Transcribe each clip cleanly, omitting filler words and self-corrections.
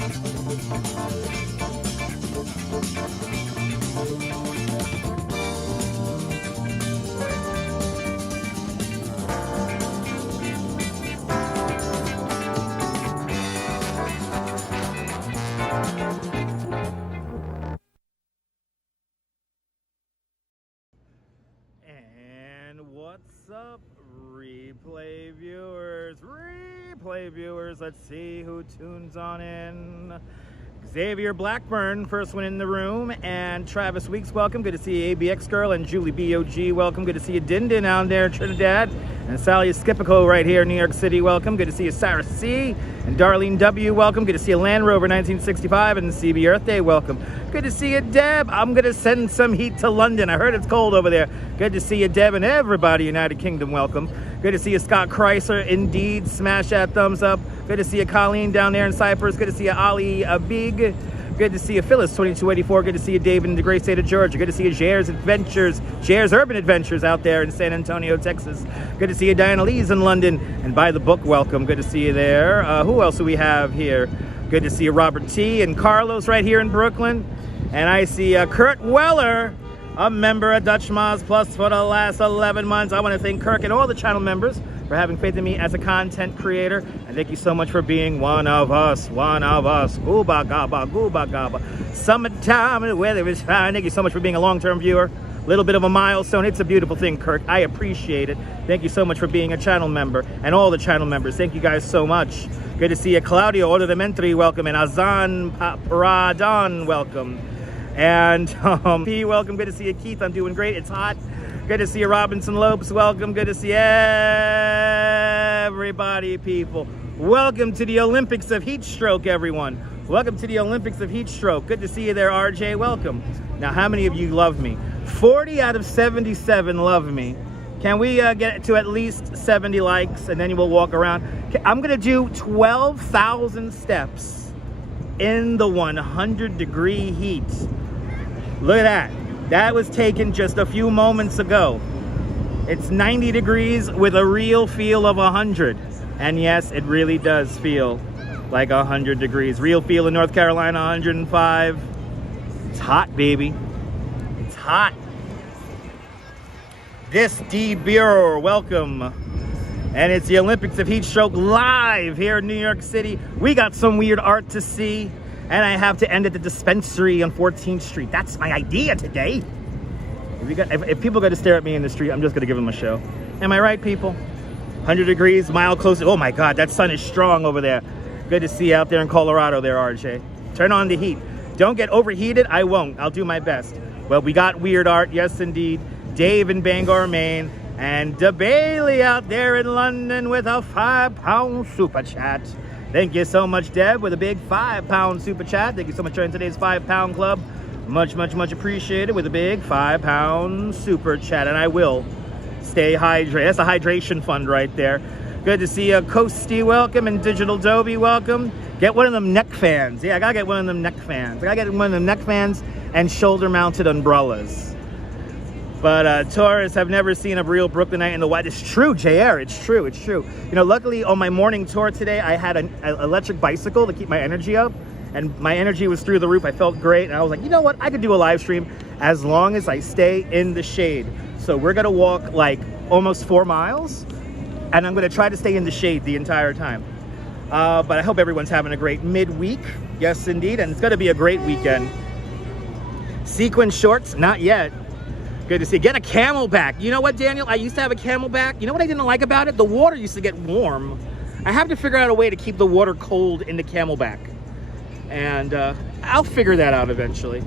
What's up, replay viewers? Let's see who tunes on in. Xavier Blackburn, first one in the room, and Travis Weeks, welcome. Good to see you, ABX Girl, and Julie BOG, welcome. Good to see you, Din Din out there in Trinidad, and Sally Skipico right here in New York City, welcome. Good to see you, Sarah C, and Darlene W, welcome. Good to see you, Land Rover 1965, and CB Earth Day, welcome. Good to see you, Deb. I'm going to send some heat to London. I heard it's cold over there. Good to see you, Deb, and everybody, United Kingdom, welcome. Good to see you, Scott Chrysler. Indeed, smash that thumbs up. Good to see you, Colleen, down there in Cyprus. Good to see you, Ali Big. Good to see you, Phyllis 2284. Good to see you, David, in the great state of Georgia. Good to see you, Jair's Urban Adventures out there in San Antonio, Texas. Good to see you, Diana Lee's in London. And Buy the Book, welcome. Good to see you there. Who else do we have here? Good to see you, Robert T. and Carlos right here in Brooklyn. And I see Kurt Weller, a member of Dutch Moz Plus for the last 11 months. I want to thank Kirk and all the channel members for having faith in me as a content creator. And thank you so much for being one of us. Gooba gaba, gooba gaba. Summertime and the weather is fine. Thank you so much for being a long-term viewer. A little bit of a milestone. It's a beautiful thing, Kirk. I appreciate it. Thank you so much for being a channel member. And all the channel members, thank you guys so much. Good to see you, Claudio Ordementri, welcome. And Azan Paradon, welcome. And P, welcome. Good to see you, Keith. I'm doing great. It's hot. Good to see you, Robinson Lopes. Welcome. Good to see everybody, people. Welcome to the Olympics of Heat Stroke, everyone. Welcome to the Olympics of Heat Stroke. Good to see you there, RJ. Welcome. Now, how many of you love me? 40 out of 77 love me. Can we get to at least 70 likes, and then we'll walk around? I'm going to do 12,000 steps in the 100-degree heat. Look at that. That was taken just a few moments ago. It's 90 degrees with a real feel of 100. And yes, it really does feel like 100 degrees. Real feel in North Carolina, 105. It's hot, baby. It's hot. This D Bureau, welcome. And it's the Olympics of Heat Stroke live here in New York City. We got some weird art to see. And I have to end at the dispensary on 14th Street. That's my idea today. If people got to stare at me in the street, I'm just going to give them a show. Am I right, people? 100 degrees, mile closer. Oh my God, that sun is strong over there. Good to see you out there in Colorado there, RJ. Turn on the heat. Don't get overheated. I won't. I'll do my best. Well, we got weird art. Yes, indeed. Dave in Bangor, Maine. And DeBailey out there in London with a £5 super chat. Thank you so much, Deb, with a big £5 super chat. Thank you so much for joining today's £5 club. Much, much, much appreciated with a big £5 super chat. And I will stay hydrated. That's a hydration fund right there. Good to see you, Coasty, welcome, and Digital Dobie, welcome. Get one of them neck fans. Yeah, I gotta get one of them neck fans. I gotta get one of them neck fans and shoulder-mounted umbrellas. But tourists have never seen a real Brooklynite in the white. It's true, JR. It's true. It's true. You know, luckily on my morning tour today, I had an electric bicycle to keep my energy up, and my energy was through the roof. I felt great, and I was like, you know what? I could do a live stream as long as I stay in the shade. So we're gonna walk like almost 4 miles, and I'm gonna try to stay in the shade the entire time. But I hope everyone's having a great midweek. Yes, indeed, and it's gonna be a great weekend. Sequin shorts, not yet. Good to see you. Get a Camelback. You know what, Daniel? I used to have a Camelback. You know what I didn't like about it? The water used to get warm. I have to figure out a way to keep the water cold in the Camelback. And I'll figure that out eventually.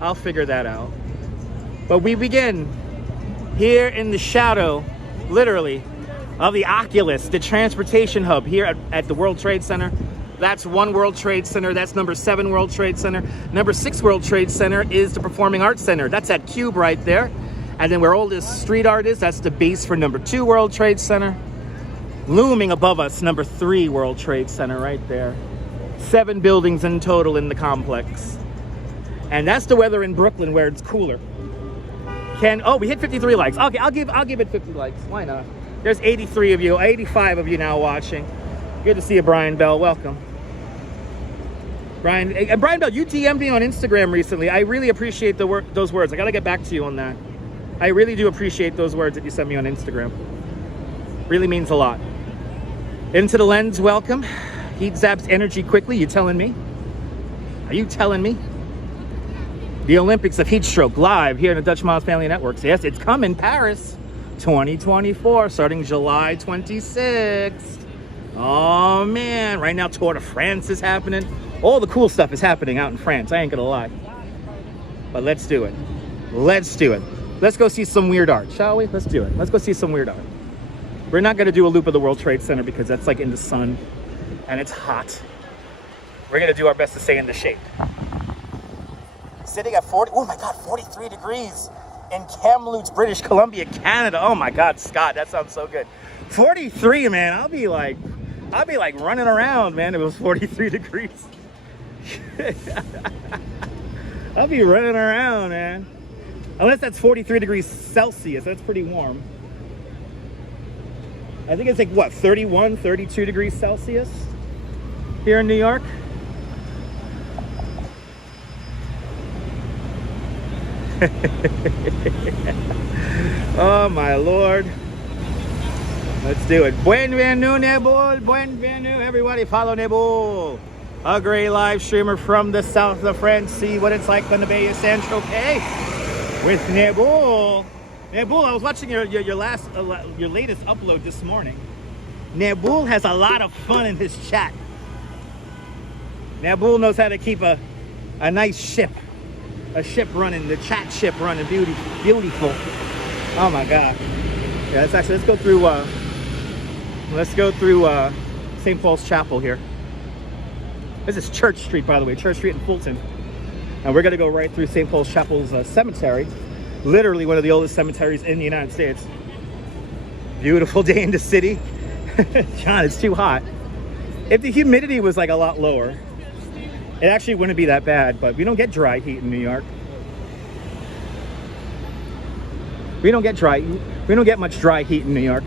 I'll figure that out. But we begin here in the shadow, literally, of the Oculus, the transportation hub here at the World Trade Center. That's one World Trade Center. That's number 7 World Trade Center. Number 6 World Trade Center is the Performing Arts Center. That's that cube right there. And then where all this street art is, that's the base for number 2 World Trade Center. Looming above us, number 3 World Trade Center right there. 7 buildings in total in the complex. And that's the weather in Brooklyn where it's cooler. Oh, we hit 53 likes. Okay, I'll give it 50 likes. Why not? There's 83 of you, 85 of you now watching. Good to see you, Brian Bell. Welcome. Brian, and Brian Bell, you DM'd me on Instagram recently. I really appreciate those words. I gotta get back to you on that. I really do appreciate those words that you sent me on Instagram. Really means a lot. Into the Lens, welcome. Heat zaps energy quickly, you telling me? Are you telling me? The Olympics of Heat Stroke live here in the Dutch Miles Family Networks. Yes, it's coming, Paris 2024, starting July 26th. Oh man, right now Tour de France is happening. All the cool stuff is happening out in France, I ain't gonna lie. But let's do it. Let's do it. Let's go see some weird art, shall we? Let's do it. Let's go see some weird art. We're not gonna do a loop of the World Trade Center because that's like in the sun and it's hot. We're gonna do our best to stay in the shade. Sitting at 43 degrees in Kamloops, British Columbia, Canada. Oh my God, Scott, that sounds so good. 43, man, I'll be like running around, man, if it was 43 degrees. I'll be running around, man. Unless that's 43 degrees Celsius, that's pretty warm. I think it's like, what, 31, 32 degrees Celsius here in New York? Oh my Lord. Let's do it. Bienvenue, Nebul. Bienvenue, everybody. Follow Nebul, a great live streamer from the south of France. See what it's like on the Bay of Saint-Tropez with Nebul. Nebul, I was watching your latest upload this morning. Nebul has a lot of fun in his chat. Nebul knows how to keep a nice ship. A ship running, the chat ship running, beautiful. Oh my God. Yeah, let's go through St. Paul's Chapel here. This is Church Street, by the way, Church Street in Fulton. And we're gonna go right through St. Paul's Chapel's cemetery. Literally one of the oldest cemeteries in the United States. Beautiful day in the city. John, it's too hot. If the humidity was like a lot lower, it actually wouldn't be that bad, but we don't get dry heat in New York. We don't get much dry heat in New York.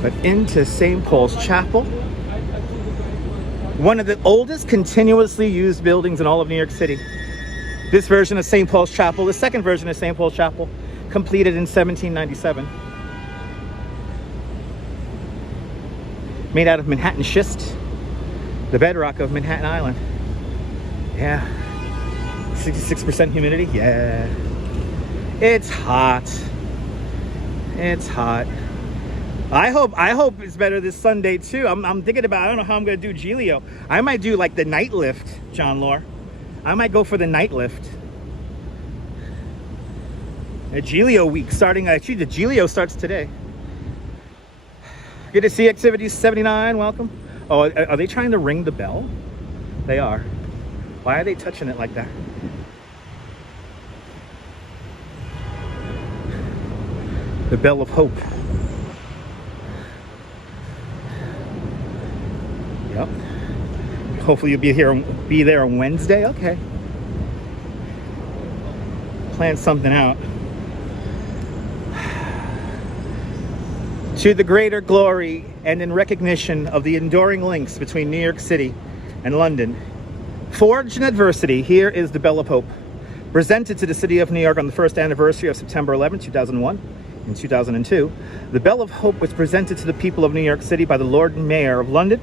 But into St. Paul's Chapel, one of the oldest continuously used buildings in all of New York City. This version of St. Paul's Chapel, the second version of St. Paul's Chapel, completed in 1797. Made out of Manhattan schist, the bedrock of Manhattan Island. Yeah. 66% humidity. Yeah. It's hot. It's hot. I hope it's better this Sunday too. I'm thinking about, I don't know how I'm gonna do Giglio. I might do like the night lift, John Lore. I might go for the night lift. A Giglio week starting, actually the Giglio starts today. Good to see Activity 79, welcome. Oh, are they trying to ring the bell? They are. Why are they touching it like that? The bell of hope. Yep. Hopefully you'll be there on Wednesday. Okay. Plan something out. To the greater glory and in recognition of the enduring links between New York City and London, forged in adversity, here is the Bell of Hope, presented to the city of New York on the first anniversary of September 11, 2001. In 2002, the Bell of Hope was presented to the people of New York City by the Lord Mayor of London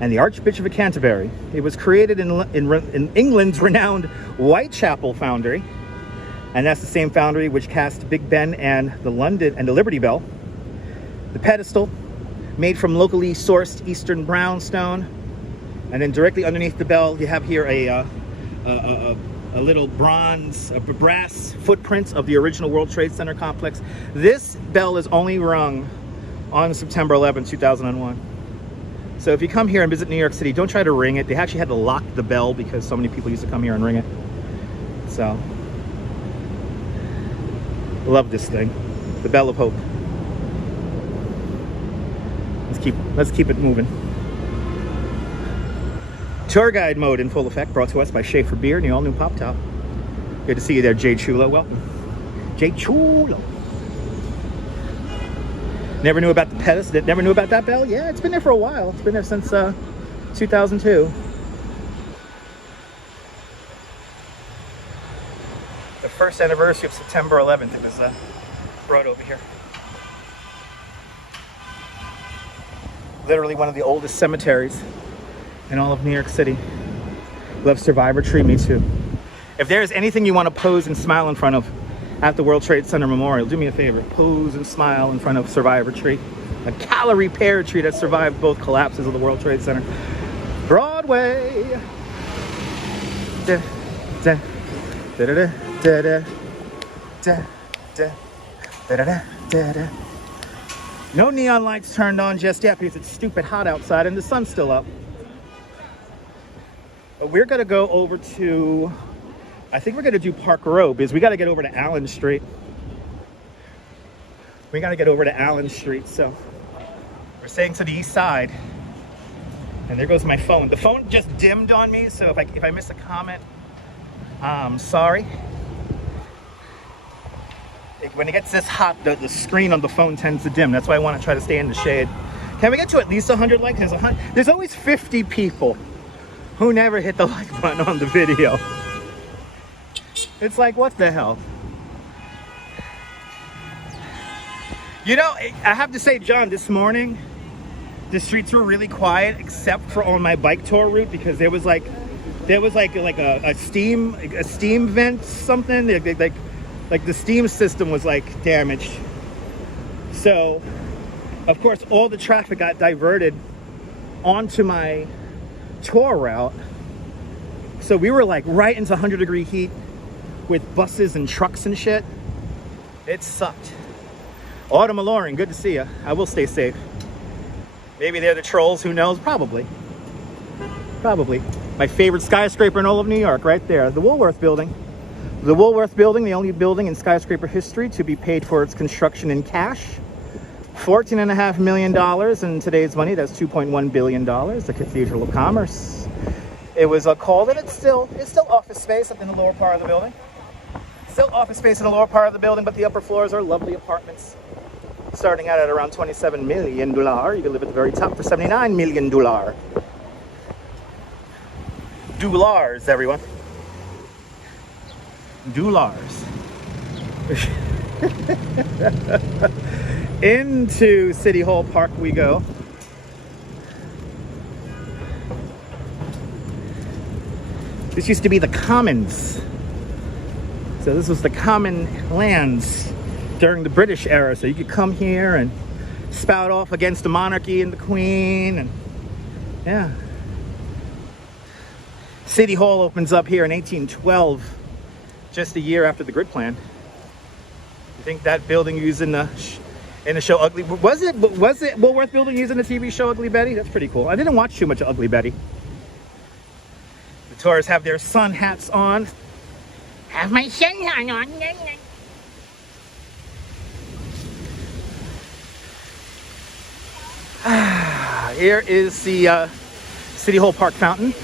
and the Archbishop of Canterbury. It was created in England's renowned Whitechapel Foundry, and that's the same foundry which cast Big Ben and the Liberty Bell. The pedestal, made from locally sourced Eastern brownstone, and then directly underneath the bell, you have here a little brass footprint of the original World Trade Center complex. This bell is only rung on September 11, 2001. So if you come here and visit New York City, don't try to ring it. They actually had to lock the bell because so many people used to come here and ring it. So, love this thing, the Bell of Hope. Let's keep it moving. Tour guide mode in full effect, brought to us by Schaefer Beer and the all-new Pop Top. Good to see you there, Jay Chulo. Welcome. Jay Chulo. Never knew about the pedestal. Never knew about that bell. Yeah, it's been there for a while. It's been there since 2002. The first anniversary of September 11th. It was brought over here. Literally one of the oldest cemeteries in all of New York City. Love Survivor Tree, me too. If there's anything you want to pose and smile in front of at the World Trade Center Memorial, do me a favor. Pose and smile in front of Survivor Tree. A calorie pear tree that survived both collapses of the World Trade Center. Broadway. Da, da, da, da, da, da, da, da, da, da, da, da. No neon lights turned on just yet because it's stupid hot outside and the sun's still up. But we're gonna go over to, I think we're gonna do Park Row because we gotta get over to Allen Street. We gotta get over to Allen Street, so we're staying to the east side. And there goes my phone. The phone just dimmed on me, so if I miss a comment, sorry. When it gets this hot, the screen on the phone tends to dim. That's why I want to try to stay in the shade. Can we get to at least 100 likes? There's always 50 people who never hit the like button on the video. It's like, what the hell? You know, I have to say, John, this morning, the streets were really quiet except for on my bike tour route because there was like a steam vent, something like the steam system was like damaged. So, of course, all the traffic got diverted onto my tour route. So we were like right into 100-degree heat with buses and trucks and shit. It sucked. Autumn Alluring, good to see you. I will stay safe. Maybe they're the trolls, who knows? Probably. Probably. My favorite skyscraper in all of New York, right there. The Woolworth building. The Woolworth building, the only building in skyscraper history to be paid for its construction in cash. $14.5 million in today's money. That's $2.1 billion. The Cathedral of Commerce. It was called, and it's still office space up in the lower part of the building. Still office space in the lower part of the building, but the upper floors are lovely apartments. Starting out at around $27 million. You can live at the very top for $79 million. Dollars, everyone. Dollars. Into City Hall Park we go. This used to be the Commons. So this was the common lands during the British era. So you could come here and spout off against the monarchy and the Queen. And yeah. City Hall opens up here in 1812, just a year after the grid plan. You think that building used in the show Ugly, was it Woolworth building used in the TV show Ugly Betty? That's pretty cool. I didn't watch too much of Ugly Betty. The tourists have their sun hats on. Have my sun hat on. Here is the City Hall Park fountain,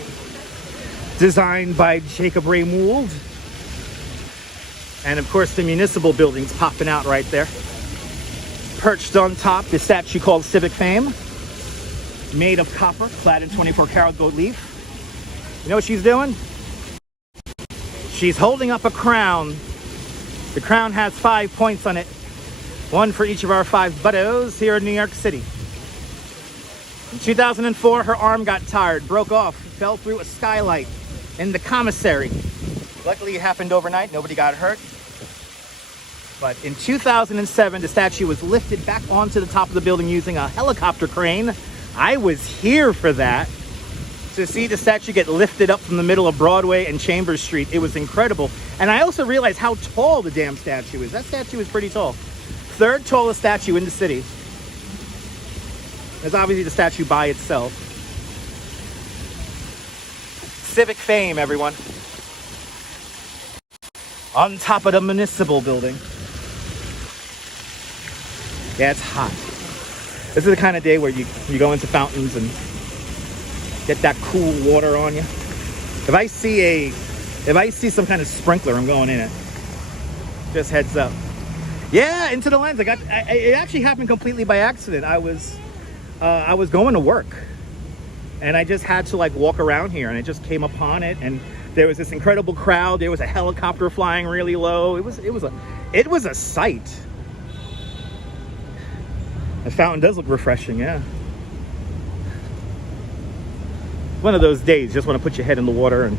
designed by Jacob Ray Mould. And of course the municipal buildings popping out right there. Perched on top, the statue called Civic Fame, made of copper, clad in 24-karat gold leaf. You know what she's doing? She's holding up a crown. The crown has 5 points on it, one for each of our 5 buttos here in New York City. In 2004, her arm got tired, broke off, fell through a skylight in the commissary. Luckily, it happened overnight. Nobody got hurt. But in 2007, the statue was lifted back onto the top of the building using a helicopter crane. I was here for that. To see the statue get lifted up from the middle of Broadway and Chambers Street, it was incredible. And I also realized how tall the damn statue is. That statue is pretty tall. 3rd tallest statue in the city. There's obviously the statue by itself. Civic Fame, everyone. On top of the municipal building. Yeah, it's hot. This is the kind of day where you go into fountains and get that cool water on you. If I see some kind of sprinkler, I'm going in it. Just heads up. Yeah, into the lens. It actually happened completely by accident. I was going to work, and I just had to like walk around here, and I just came upon it, and there was this incredible crowd. There was a helicopter flying really low. It was a sight. The fountain does look refreshing, yeah. One of those days, just want to put your head in the water and...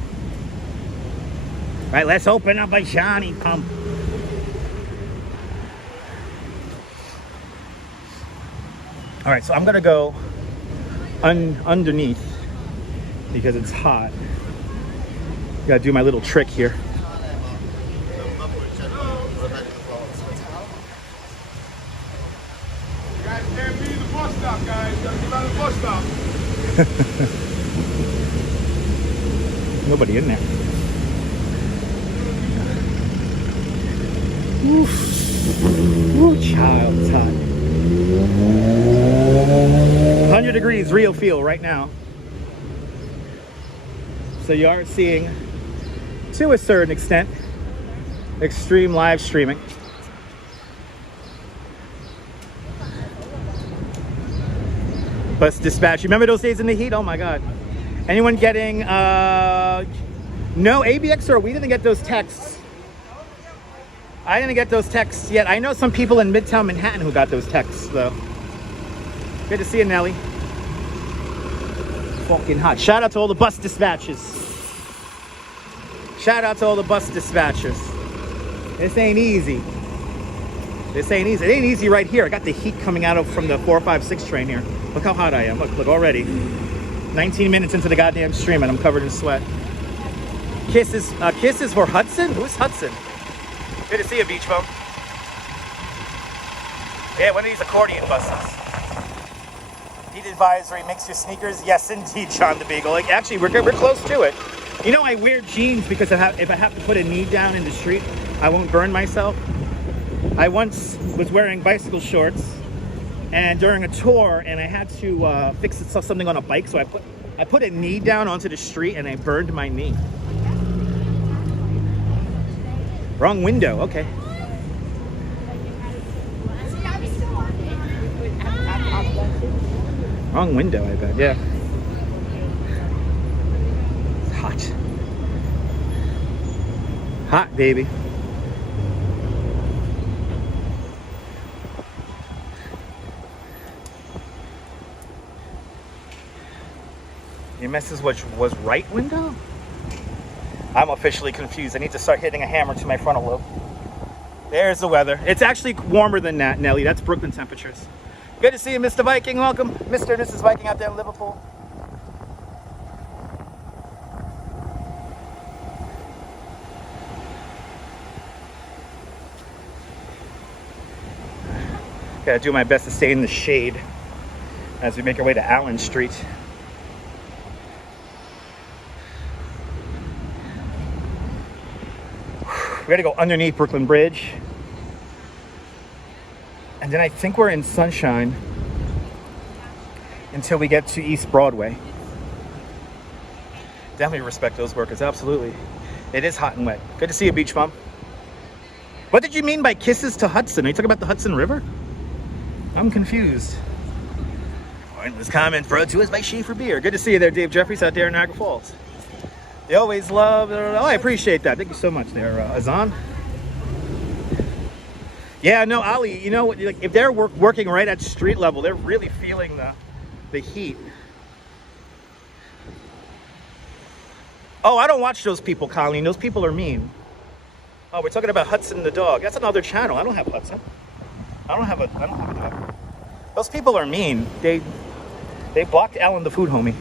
All right, let's open up a Johnny pump. All right, so I'm gonna go underneath because it's hot. Gotta do my little trick here. You guys can't be the bus stop, guys. Gotta get out of the bus stop. Nobody in there. Oof. Ooh, child, it's hot. 100 degrees real feel right now. So you are seeing, to a certain extent, extreme live streaming. Bus dispatch. You remember those days in the heat? Oh my God. Anyone getting, no ABX, or we didn't get those texts. I didn't get those texts yet. I know some people in Midtown Manhattan who got those texts though. Good to see you, Nelly. Fucking hot. Shout out to all the bus dispatchers. Shout out to all the bus dispatchers. This ain't easy. This ain't easy. It ain't easy right here. I got the heat coming out from the 456 train here. Look how hot I am. Look already. 19 minutes into the goddamn stream and I'm covered in sweat. Kisses for Hudson? Who's Hudson? Good to see you, Beach Bum. Yeah, one of these accordion buses. Heat advisory, mix your sneakers. Yes, indeed, John the Beagle. Like, actually, we're close to it. You know, I wear jeans because if I have to put a knee down in the street, I won't burn myself. I once was wearing bicycle shorts and during a tour, and I had to fix something on a bike, so I put a knee down onto the street and I burned my knee. Wrong window, okay. Wrong window, I bet, yeah. It's hot. Hot, baby. Your message was right window? I'm officially confused. I need to start hitting a hammer to my frontal lobe. There's the weather. It's actually warmer than that, Nelly. That's Brooklyn temperatures. Good to see you, Mr. Viking. Welcome. Mr. and Mrs. Viking out there in Liverpool. Gotta do my best to stay in the shade as we make our way to Allen Street. We gotta go underneath Brooklyn Bridge. And then I think we're in sunshine until we get to East Broadway. Definitely respect those workers, absolutely. It is hot and wet. Good to see you, Beach Bum. What did you mean by kisses to Hudson? Are you talking about the Hudson River? I'm confused. Pointless comment brought to us by Schaefer Beer. Good to see you there, Dave Jeffries, out there in Niagara Falls. They always love, oh, I appreciate that. Thank you so much there, Azan. Yeah, no, Ali, you know, like, if they're working right at street level, they're really feeling the heat. Oh, I don't watch those people, Colleen. Those people are mean. Oh, we're talking about Hudson the dog. That's another channel. I don't have Hudson. I don't have a dog. Those people are mean. They blocked Alan the food homie.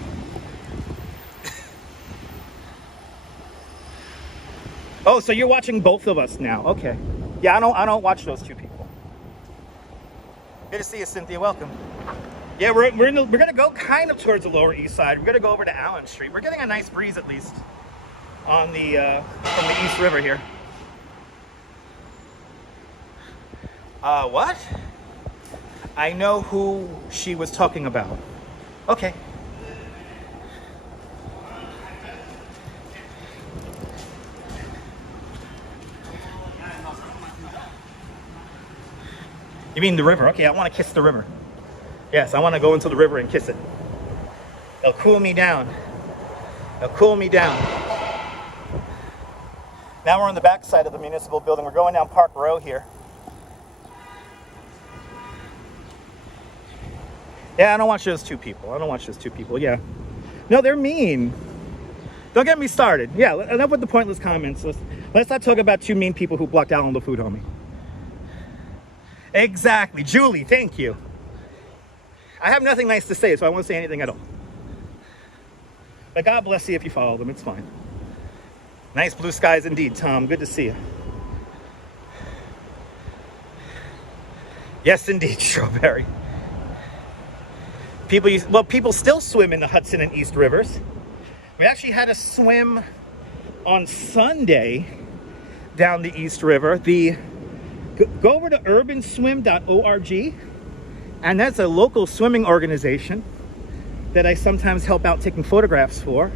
Oh, so you're watching both of us now. Okay. Yeah, I don't watch those two people. Good to see you, Cynthia. Welcome. Yeah, we're gonna go kind of towards the Lower East Side. We're gonna go over to Allen Street. We're getting a nice breeze at least on the from the East River here. What? I know who she was talking about. Okay. You mean the river? Okay, I want to kiss the river. Yes, I want to go into the river and kiss it. It'll cool me down. It'll cool me down. Now we're on the back side of the municipal building. We're going down Park Row here. Yeah, I don't watch those two people. I don't watch those two people, yeah. No, they're mean. Don't get me started. Yeah, enough with the pointless comments. Let's not talk about two mean people who blocked out on the food, homie. Exactly. Julie, thank you. I have nothing nice to say, so I won't say anything at all. But God bless you if you follow them. It's fine. Nice blue skies indeed, Tom. Good to see you. Yes, indeed, Strawberry. People still swim in the Hudson and East Rivers. We actually had a swim on Sunday down the East River. Go over to urbanswim.org, and that's a local swimming organization that I sometimes help out taking photographs for.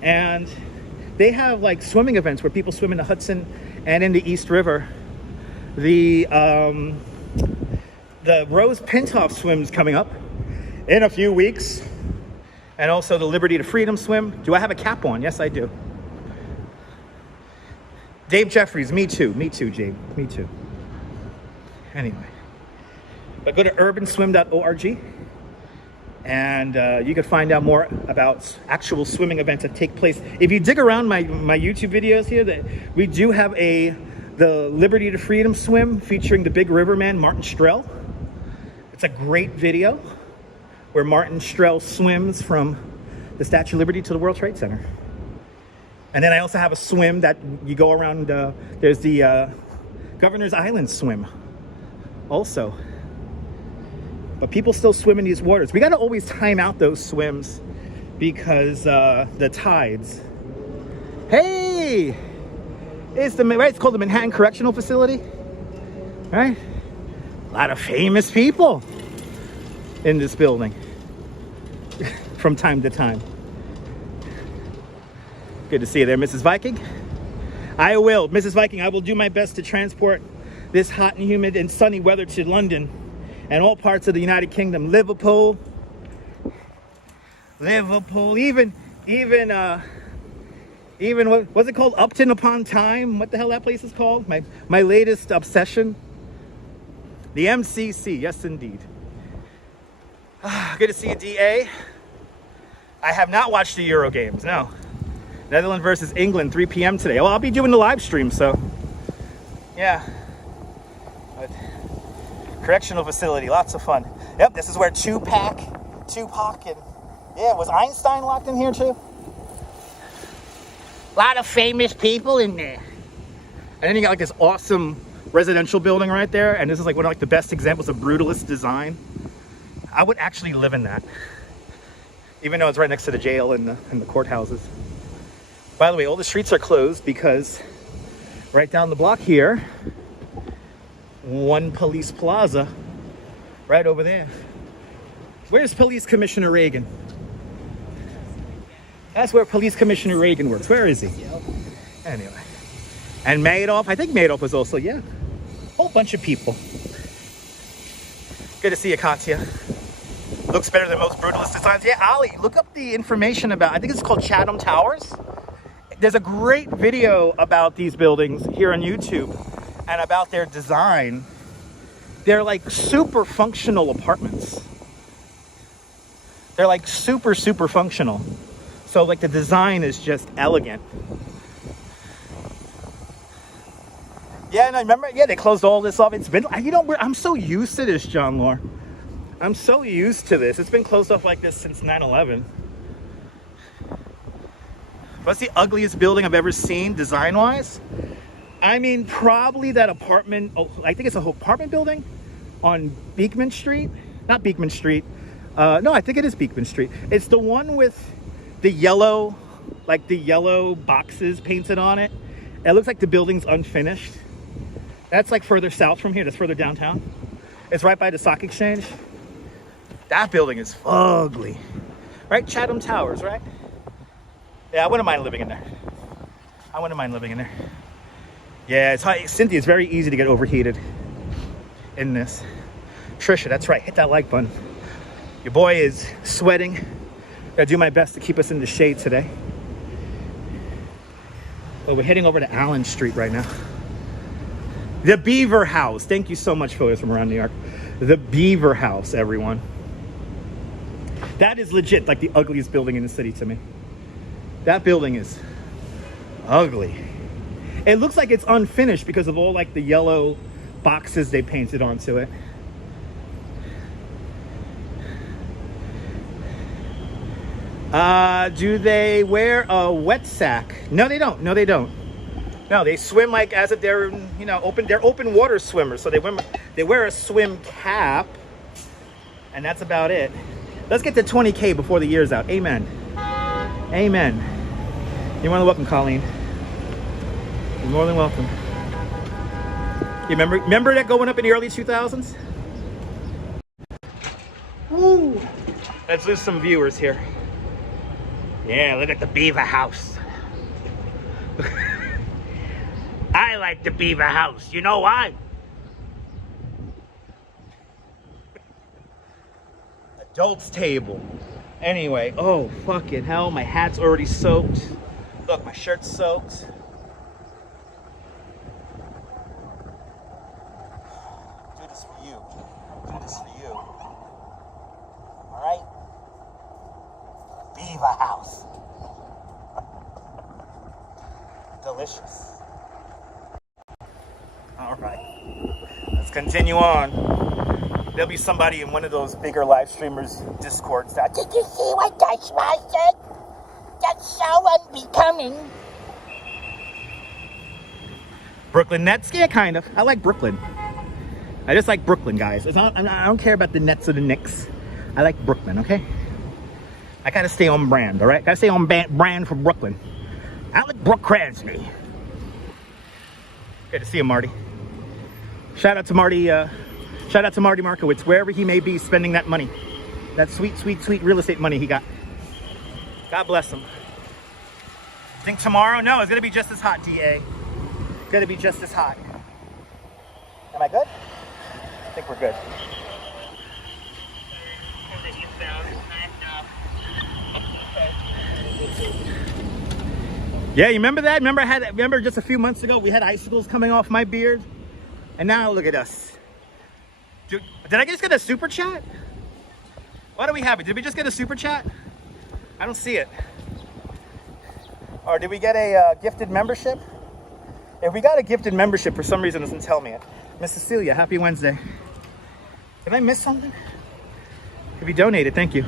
And they have like swimming events where people swim in the Hudson and in the East River. The Rose Pintoff swim's coming up in a few weeks. And also the Liberty to Freedom swim. Do I have a cap on? Yes, I do. Dave Jeffries, me too. Me too, Dave. Me too. Anyway. But go to urbanswim.org. And you can find out more about actual swimming events that take place. If you dig around my YouTube videos here, that we do have the Liberty to Freedom swim featuring the big riverman, Martin Strel. It's a great video where Martin Strel swims from the Statue of Liberty to the World Trade Center. And then I also have a swim that you go around, there's the Governor's Island swim also. But people still swim in these waters. We got to always time out those swims because the tides. Hey, it's called the Manhattan Correctional Facility, right? A lot of famous people in this building from time to time. Good to see you there, Mrs. Viking. I will, Mrs. Viking, I will do my best to transport this hot and humid and sunny weather to London and all parts of the United Kingdom. Liverpool, even what's it called? Upton upon Time. What the hell that place is called? My latest obsession. The MCC, yes indeed. Good to see you, DA. I have not watched the Euro games, no. Netherlands versus England, 3 p.m. today. Well, I'll be doing the live stream, so yeah. But correctional facility, lots of fun. Yep, this is where Tupac, and yeah, was Einstein locked in here too? A lot of famous people in there. And then you got like this awesome residential building right there, and this is like one of like the best examples of brutalist design. I would actually live in that, even though it's right next to the jail and the courthouses. By the way, all the streets are closed because right down the block here, One Police Plaza, right over there. Where's Police Commissioner Reagan? That's where Police Commissioner Reagan works. Where is he? Anyway. And Madoff, I think Madoff was also, yeah. A whole bunch of people. Good to see you, Katya. Looks better than most brutalist designs. Yeah, Ali, look up the information about, I think it's called Chatham Towers. There's a great video about these buildings here on YouTube and about their design. They're like super functional apartments. They're like super functional. So like the design is just elegant. Yeah, and I remember, yeah, they closed all this off. It's been, you know, I'm so used to this, John Lore. I'm so used to this. It's been closed off like this since 9/11. What's the ugliest building I've ever seen design-wise? I mean, probably that apartment, I think it's an apartment building on Beekman Street. Not Beekman Street. No, I think it is Beekman Street. It's the one with the yellow, like the yellow boxes painted on it. It looks like the building's unfinished. That's like further south from here. That's further downtown. It's right by the Stock Exchange. That building is ugly. Right? Chatham Towers, right? Yeah, I wouldn't mind living in there. I wouldn't mind living in there. Yeah, it's hot. Cynthia, it's very easy to get overheated. in this. Trisha, that's right, hit that like button. Your boy is sweating. Gotta do my best to keep us in the shade today. But we're heading over to Allen Street right now. The Beaver House. Thank you so much, fellas from around New York. The Beaver House, everyone. That is legit like the ugliest building in the city to me. That building is ugly. It looks like it's unfinished because of all like the yellow boxes they painted onto it. Do they wear a wet sack? No, they don't. No, they don't. No, they swim like as if they're, you know, they're open water swimmers. So they wear a swim cap, and that's about it. Let's get to 20K before the year's out. Amen. Amen. You're more than welcome, Colleen. You're more than welcome. You remember that going up in the early 2000s? Woo! Let's lose some viewers here. Yeah, look at the Beaver House. I like the Beaver House. You know why? Adults table. Anyway, oh fucking hell, my hat's already soaked. Look, my shirt's soaked. Do this for you. Do this for you. Alright? Beaver House. Delicious. Alright. Let's continue on. There'll be somebody in one of those bigger live streamers discords that, did you see what that smile said? That's so unbecoming. Brooklyn Nets? Yeah, kind of. I like Brooklyn. I just like Brooklyn, guys. I don't care about the Nets or the Knicks. I like Brooklyn, okay? I gotta stay on brand, all right? Gotta stay on brand for Brooklyn. Alec Brooke Crasney. Good to see you, Marty. Shout out to Marty. Shout out to Marty Markowitz, wherever he may be spending that money. That sweet, sweet, sweet real estate money he got. God bless him. Think tomorrow? No, it's gonna be just as hot, DA. It's gonna be just as hot. Am I good? I think we're good. Yeah, you remember that? Remember just a few months ago we had icicles coming off my beard? And now look at us. Did I just get a super chat? Why do we have it? Did we just get a super chat? I don't see it. Or did we get a gifted membership? If we got a gifted membership, for some reason it doesn't tell me it. Miss Cecilia, happy Wednesday. Did I miss something? If you donated, thank you.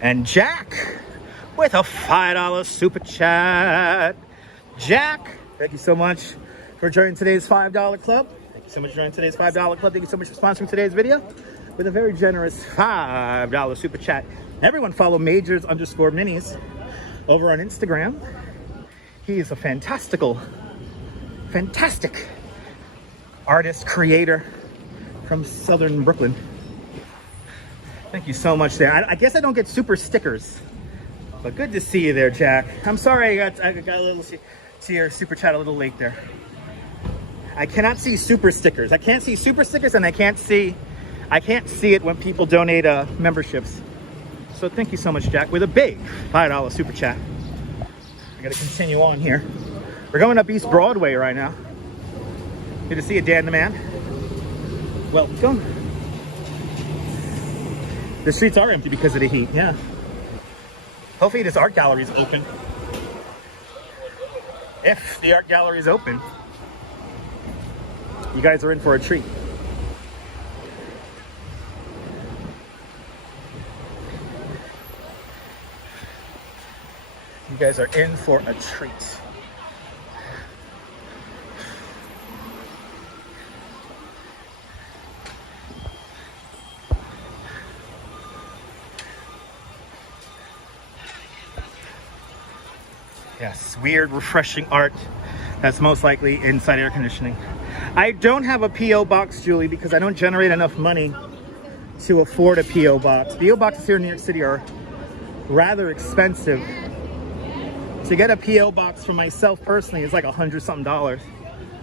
And Jack with a $5 super chat. Jack, thank you so much for joining today's $5 club. Thank you so much for joining today's $5 club. Thank you so much for sponsoring today's video with a very generous $5 super chat. Everyone follow Majors_Minis over on Instagram. He is a fantastic artist, creator from Southern Brooklyn. Thank you so much there. I guess I don't get super stickers, but good to see you there, Jack. I'm sorry I got a little to your super chat a little late there. I cannot see super stickers. I can't see super stickers, and I can't see it when people donate memberships. So thank you so much, Jack, with a big $5 super chat. I gotta continue on here. We're going up East Broadway right now. Good to see you, Dan the Man. Welcome. The streets are empty because of the heat, yeah. Hopefully this art gallery is open. If the art gallery is open, you guys are in for a treat. You guys are in for a treat. Yes, weird, refreshing art that's most likely inside air conditioning. I don't have a P.O. box, Julie, because I don't generate enough money to afford a P.O. box. P.O. boxes here in New York City are rather expensive. To get a PO box for myself personally is like $100-something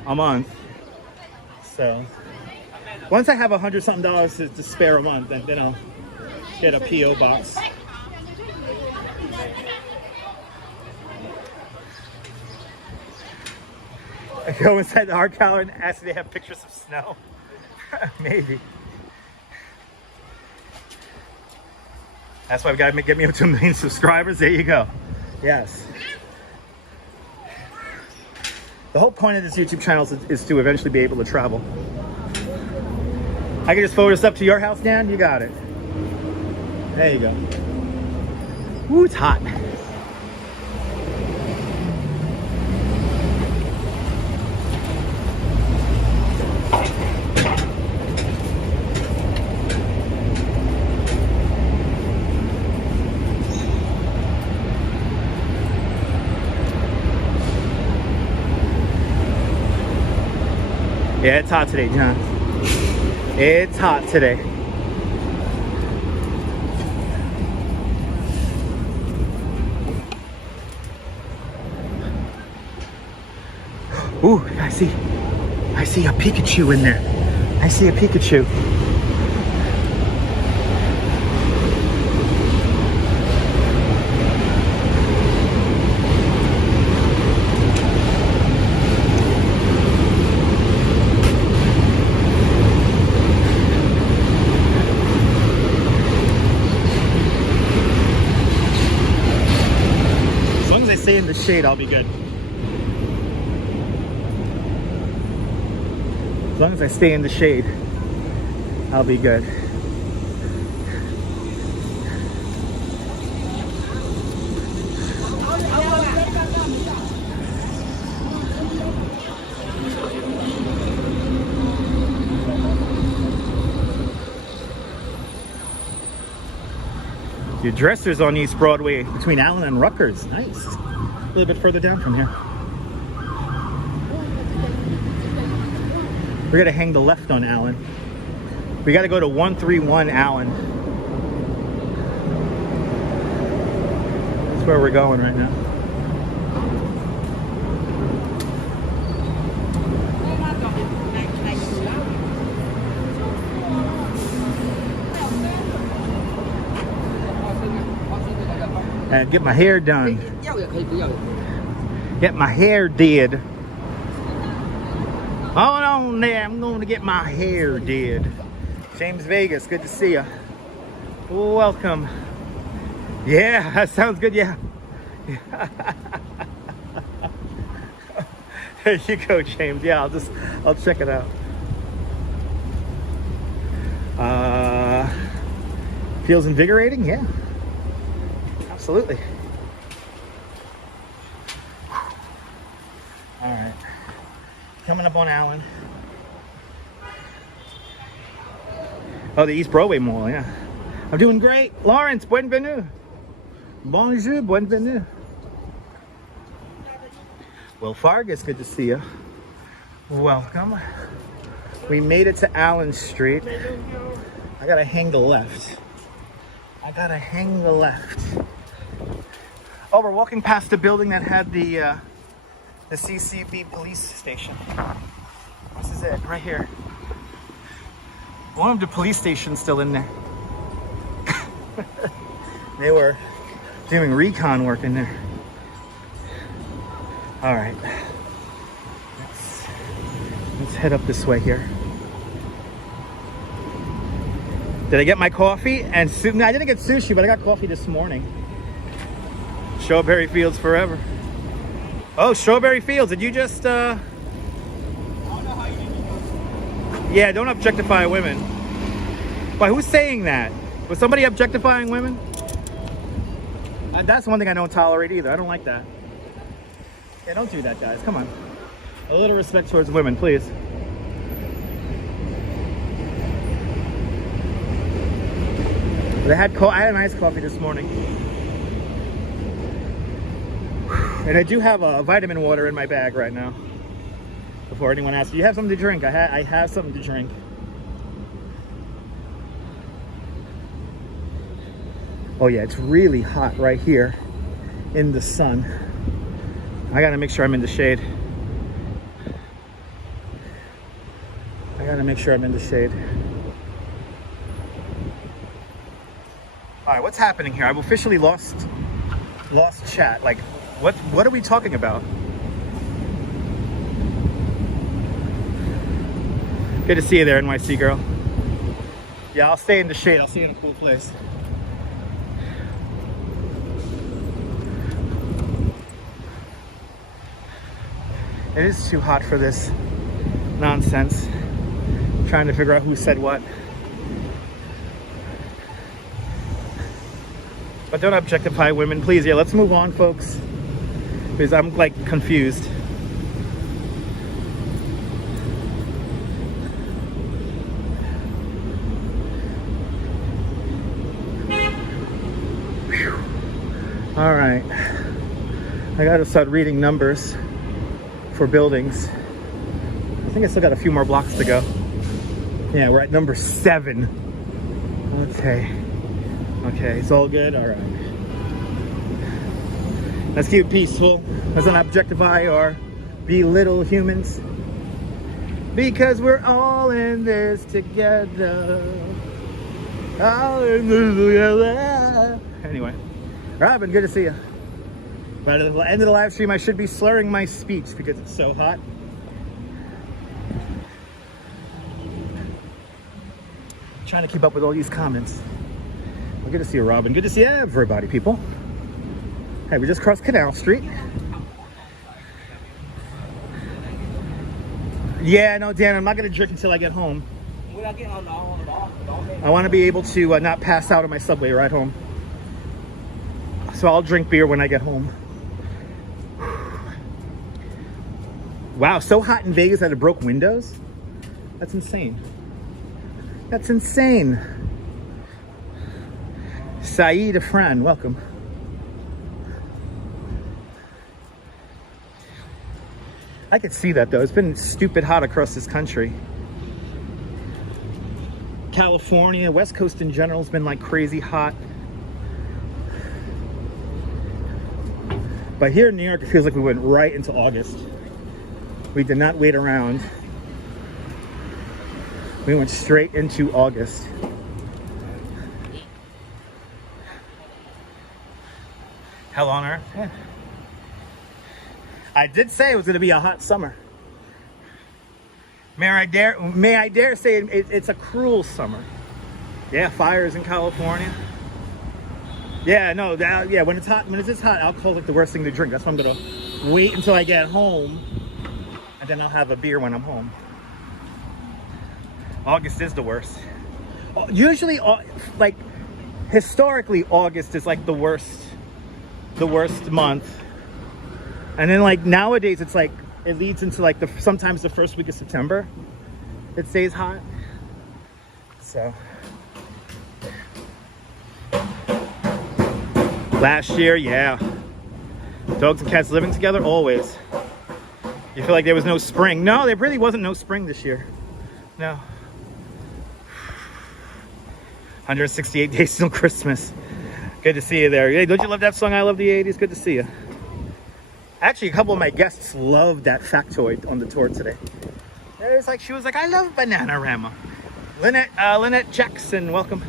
a month. So once I have $100-something to spare a month, then I'll get a PO box. I go inside the art gallery and ask if they have pictures of snow. Maybe. That's why we gotta get me up to 1 million subscribers. There you go. Yes. The whole point of this YouTube channel is to eventually be able to travel. I can just forward this up to your house, Dan. You got it. There you go. Ooh, it's hot. Yeah, it's hot today, John. It's hot today. Ooh, I see a Pikachu in there. I see a Pikachu. Stay in the shade, I'll be good. As long as I stay in the shade, I'll be good. Your Dresser's on East Broadway between Allen and Rutgers. Nice. A little bit further down from here. We're gonna hang the left on Allen. We gotta go to 131 Allen. That's where we're going right now. And get my hair done. Get my hair did. Hold on there, I'm going to get my hair did. James Vegas, good to see you. Welcome. Yeah, that sounds good, yeah. There you go, James. Yeah, I'll check it out. Feels invigorating, yeah. Absolutely. All right, coming up on Allen. Oh, the East Broadway Mall, yeah. I'm doing great. Lawrence, bienvenue. Bonjour, bienvenue. Well, Fargus, good to see you. Welcome. We made it to Allen Street. I gotta hang the left. I gotta hang the left. Oh, we're walking past the building that had the CCB police station. This is it, right here. One of the police stations still in there. They were doing recon work in there. All right, let's head up this way here. Did I get my coffee and no, I didn't get sushi, but I got coffee this morning. Strawberry Fields forever. Oh, Strawberry Fields, did you just yeah, don't objectify women. Why, who's saying that? Was somebody objectifying women? That's one thing I don't tolerate either. I don't like that. Yeah, don't do that, guys. Come on. A little respect towards women, please. I had a nice coffee this morning. And I do have a vitamin water in my bag right now. Before anyone asks, do you have something to drink? I have something to drink. Oh yeah, it's really hot right here in the sun. I gotta make sure I'm in the shade. I gotta make sure I'm in the shade. All right, what's happening here? I've officially lost chat. Like, what are we talking about? Good to see you there, NYC girl. Yeah, I'll stay in the shade. I'll stay in a cool place. It is too hot for this nonsense. I'm trying to figure out who said what. But don't objectify women, please. Yeah, let's move on, folks. Because I'm like confused. All right, I gotta start reading numbers for buildings. I think I still got a few more blocks to go. Yeah, we're at number 7. Okay, it's all good. All right, let's keep it peaceful. Let's not objectify or belittle humans, because we're all in this together. All in this together. Anyway. Robin, good to see you. By the end of the live stream, I should be slurring my speech because it's so hot. Trying to keep up with all these comments. Well, good to see you, Robin. Good to see everybody, people. Hey, we just crossed Canal Street. Yeah, no, Dan, I'm not going to drink until I get home. I want to be able to not pass out on my subway ride home. So I'll drink beer when I get home. Wow, so hot in Vegas that it broke windows? That's insane. That's insane. Saeed Afran, welcome. I could see that though. It's been stupid hot across this country. California, West Coast in general has been like crazy hot. But here in New York, it feels like we went right into August. We did not wait around. We went straight into August. Hell on earth. Yeah. I did say it was going to be a hot summer. May I dare say it's a cruel summer. Yeah, fires in California. Yeah, no, yeah, when it's this hot, alcohol's like the worst thing to drink. That's why I'm gonna wait until I get home, and then I'll have a beer when I'm home. August is the worst. Usually, like, historically, August is like the worst month. And then like nowadays, it's like, it leads into like sometimes the first week of September, it stays hot, so. Last year, yeah. Dogs and cats living together, always. You feel like there was no spring. No, there really wasn't no spring this year. No. 168 days till Christmas. Good to see you there. Hey, don't you love that song, I Love the 80s? Good to see you. Actually, a couple of my guests loved that factoid on the tour today. She was like, I love Bananarama. Lynette Jackson, welcome.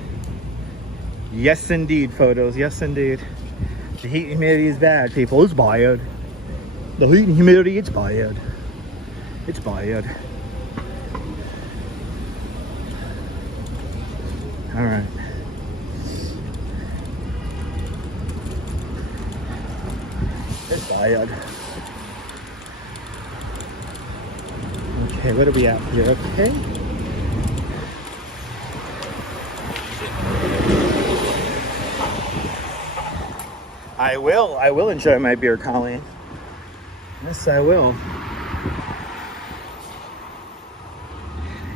Yes, indeed, photos. Yes, indeed. The heat and humidity is bad, people. It's bad. The heat and humidity, it's bad. It's bad. All right. It's bad. Okay, what are we at here? Okay. I will enjoy my beer, Colleen. Yes, I will.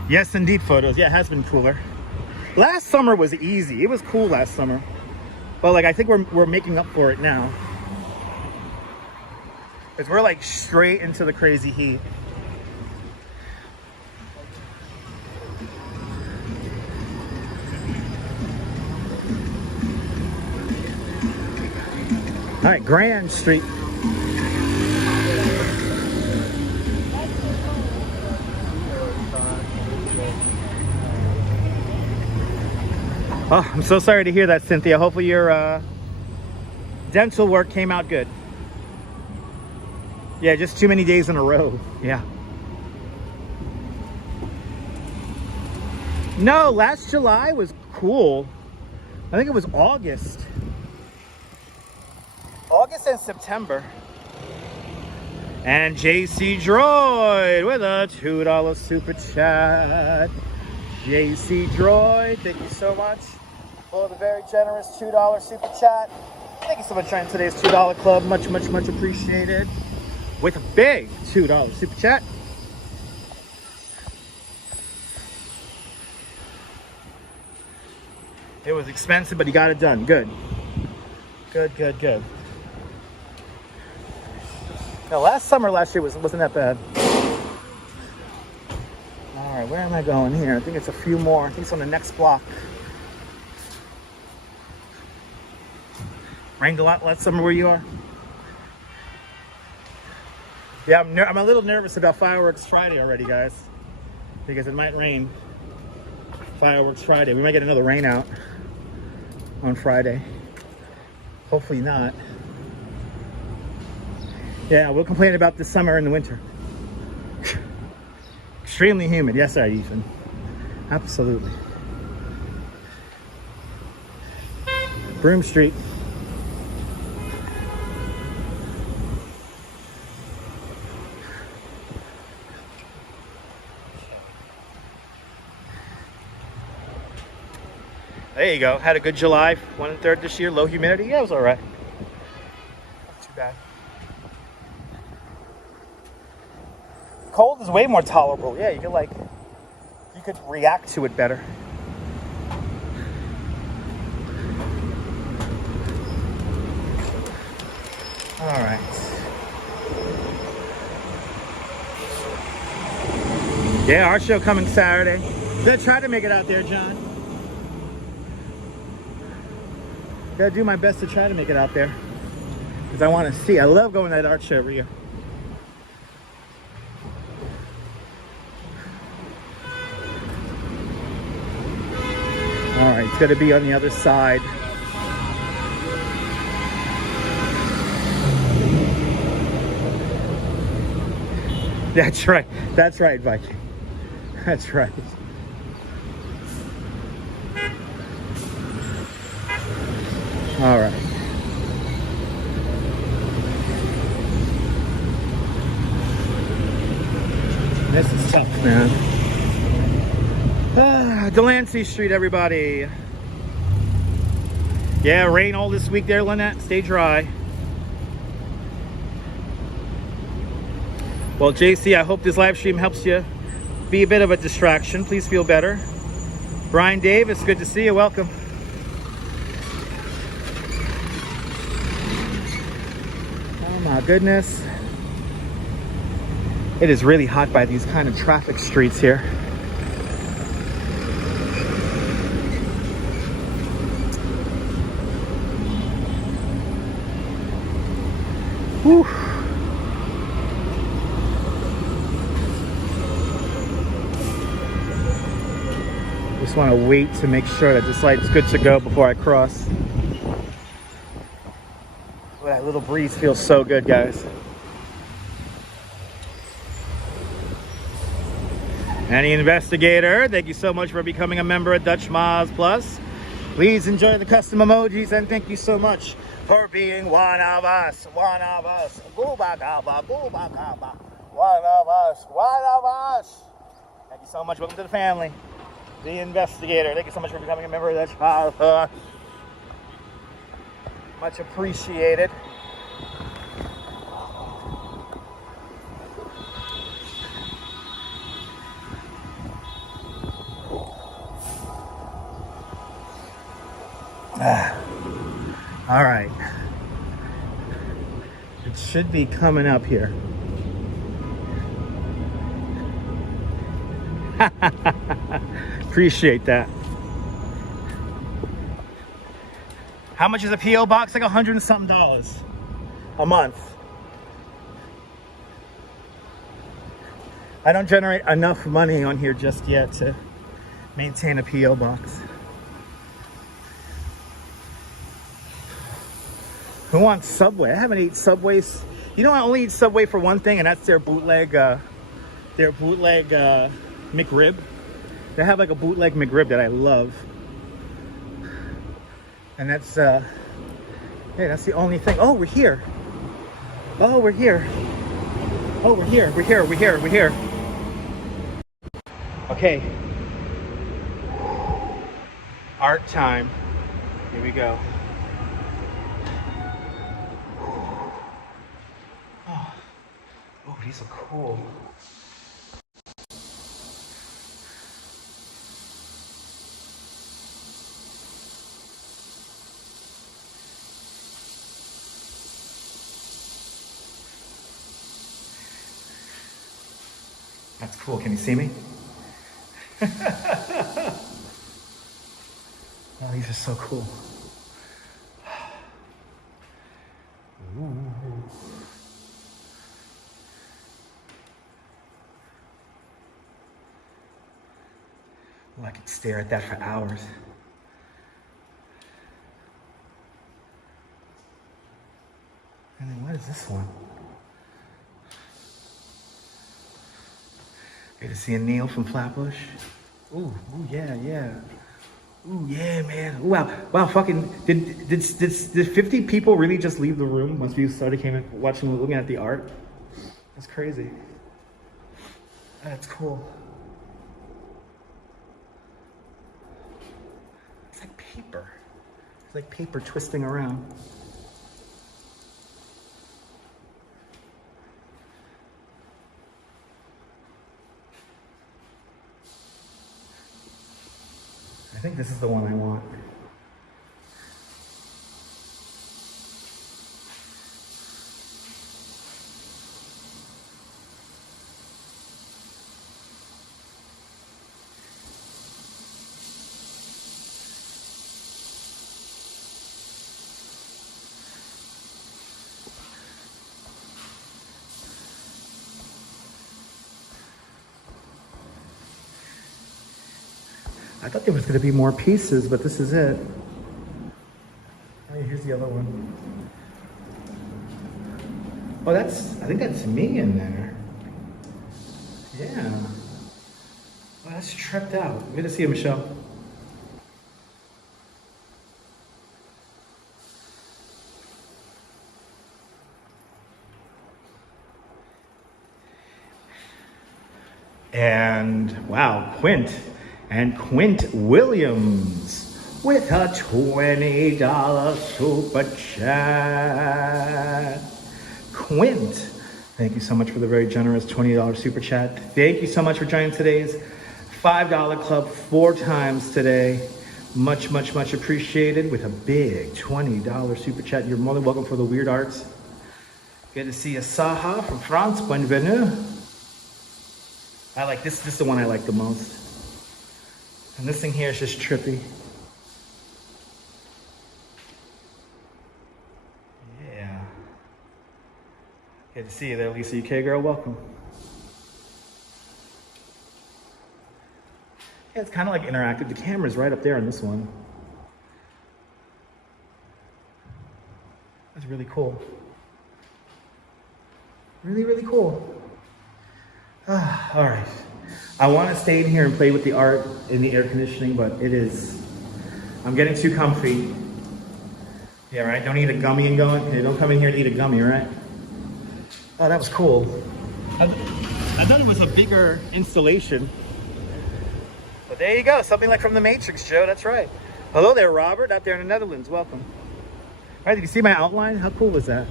Yes, indeed, photos. Yeah, it has been cooler. Last summer was easy. It was cool last summer. But like, I think we're making up for it now. Because we're like straight into the crazy heat. All right, Grand Street. Oh, I'm so sorry to hear that, Cynthia. Hopefully your dental work came out good. Yeah, just too many days in a row. Yeah. No, last July was cool. I think it was August. August and September. And JC Droid with a $2 super chat. JC Droid, thank you so much for the very generous $2 super chat. Thank you so much for joining today's $2 club. Much, much, much appreciated. With a big $2 super chat. It was expensive, but he got it done. Good. Good, good, good. Now, last year wasn't that bad. All right, where am I going here? I think it's a few more. I think it's on the next block. Rained a lot last summer where you are? Yeah, I'm a little nervous about Fireworks Friday already, guys. Because it might rain. Fireworks Friday. We might get another rain out on Friday. Hopefully not. Yeah, we'll complain about the summer and the winter. Extremely humid. Yes, sir, Ethan. Absolutely. Broome Street. There you go. Had a good July. 1 1/3 this year. Low humidity. Yeah, it was all right. Not too bad. Cold is way more tolerable. Yeah, you could react to it better. All right. Yeah, our show coming Saturday. Gonna try to make it out there, John. Gotta do my best to try to make it out there. Because I want to see. I love going to that art show every year. Alright, it's gonna be on the other side. That's right. That's right, Viking. That's right. All right. This is tough, man. Delancey Street, everybody. Yeah, rain all this week there, Lynette. Stay dry. Well, JC, I hope this live stream helps you be a bit of a distraction. Please feel better. Brian Davis, good to see you. Welcome. Oh my goodness. It is really hot by these kind of traffic streets here. Whew. Just want to wait to make sure that this light's good to go before I cross. Oh, that little breeze feels so good, guys. Any investigator, thank you so much for becoming a member of Dutch Maz Plus. Please enjoy the custom emojis, and thank you so much for being one of us. One of us. Boo-ba-ga-ba, boo-ba-ga-ba. One of us. One of us. Thank you so much. Welcome to the family. The investigator. Thank you so much for becoming a member of Dutch Maz Plus. Much appreciated. All right. It should be coming up here. Appreciate that. How much is a P.O. box? Like $100 and something a month. I don't generate enough money on here just yet to maintain a P.O. box. Who wants Subway? I haven't eaten Subways. You know, I only eat Subway for one thing, and that's their bootleg McRib. They have like a bootleg McRib that I love. And that's, hey, that's the only thing. Oh, we're here. Oh, we're here. Oh, we're here. We're here. We're here. We're here. Okay. Art time. Here we go. Oh, oh, these are cool. That's cool. Can you see me? Oh, these are so cool. Ooh. Oh, I could stare at that for hours. And then what is this one? Good to see a Neil from Flatbush. Ooh, ooh, yeah, yeah. Ooh, yeah, man. Ooh, wow, wow, fucking, did 50 people really just leave the room once we started looking at the art? That's crazy. That's cool. It's like paper. It's like paper twisting around. I think this is the one I want. I thought there was going to be more pieces, but this is it. Oh, here's the other one. Oh, I think that's me in there. Yeah. Oh, that's tripped out. Good to see you, Michelle. And wow, Quint Williams with a $20 super chat. Quint, thank you so much for the very generous $20 super chat. Thank you so much for joining today's $5 club 4 times today. Much, much, much appreciated with a big $20 super chat. You're more than welcome for the weird arts. Good to see you, Saha from France. Bienvenue. I like this. This is the one I like the most. And this thing here is just trippy. Yeah. Good to see you there, Lisa UK girl. Welcome. Yeah, it's kind of like interactive. The camera's right up there on this one. That's really cool. Really, really cool. Ah, all right. I want to stay in here and play with the art in the air conditioning, but I'm getting too comfy. Yeah, right? Don't eat a gummy and go in. Don't come in here and eat a gummy, right? Oh, that was cool. I thought it was a bigger installation. But there you go. Something like from the Matrix, Joe. That's right. Hello there, Robert, out there in the Netherlands. Welcome. All right, did you see my outline? How cool was that?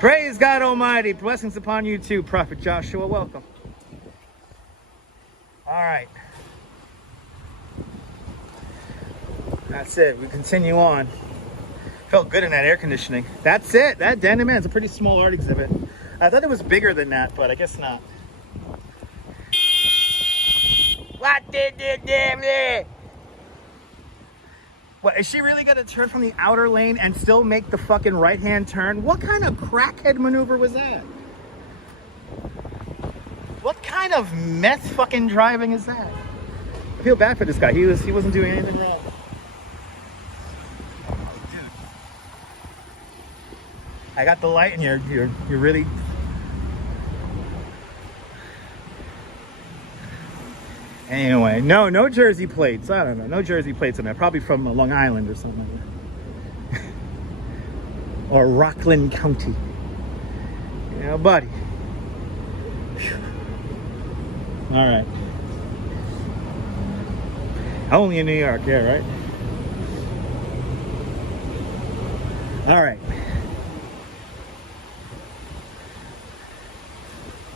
Praise God Almighty. Blessings upon you too, Prophet Joshua. Welcome. All right. That's it. We continue on. Felt good in that air conditioning. That's it. That Dandy Man is a pretty small art exhibit. I thought it was bigger than that, but I guess not. What did you do me? What, is she really gonna turn from the outer lane and still make the fucking right-hand turn? What kind of crackhead maneuver was that? What kind of meth fucking driving is that? I feel bad for this guy. He wasn't doing anything wrong. I got the light, and you're really. Anyway, no Jersey plates. I don't know, no Jersey plates on there. Probably from Long Island or something like that. Or Rockland County. Yeah, buddy. Whew. All right. Only in New York, yeah, right? All right.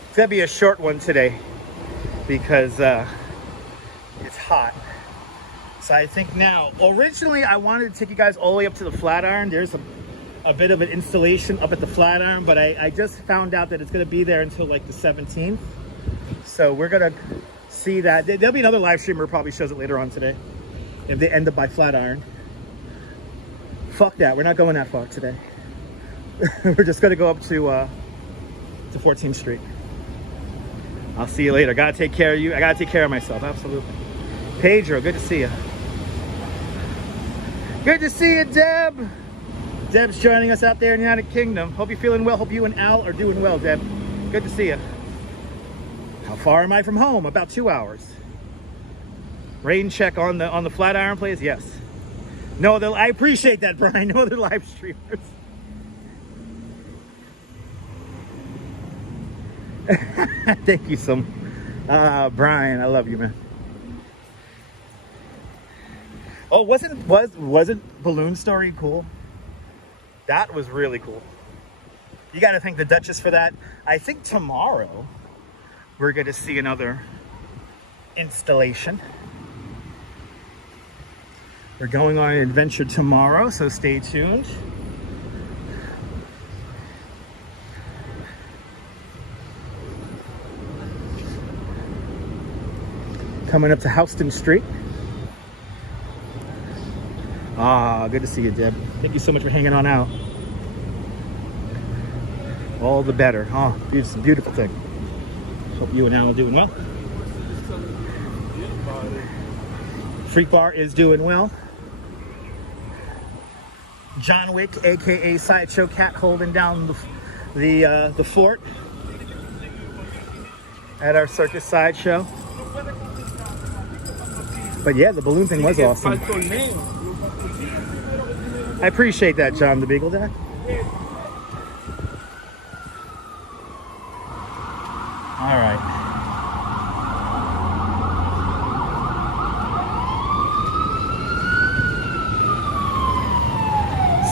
It's gonna be a short one today because it's hot. So I think now, originally I wanted to take you guys all the way up to the Flatiron. There's a bit of an installation up at the Flatiron, but I just found out that it's gonna be there until like the 17th. So we're gonna see that. There'll be another live streamer who probably shows it later on today if they end up by Flatiron. Fuck that, we're not going that far today. We're just gonna go up to 14th Street. I'll see you later. Gotta take care of you. I gotta take care of myself, absolutely. Pedro, good to see you. Good to see you, Deb. Deb's joining us out there in the United Kingdom. Hope you're feeling well. Hope you and Al are doing well, Deb. Good to see you. How far am I from home? About 2 hours. Rain check on the Flatiron place? Yes. No, I appreciate that, Brian. No other live streamers. Thank you so much. Brian, I love you, man. Oh, wasn't Balloon Story cool? That was really cool. You got to thank the Duchess for that. I think tomorrow we're going to see another installation. We're going on an adventure tomorrow, so stay tuned. Coming up to Houston Street. Good to see you, Deb. Thank you so much for hanging on out. All the better. Oh, it's a beautiful thing. Hope you and Al are doing well. Freak Bar is doing well. John Wick, aka Sideshow Cat, holding down the fort at our circus sideshow. But yeah, the balloon thing was awesome. I appreciate that, John the Beagle Dad. All right.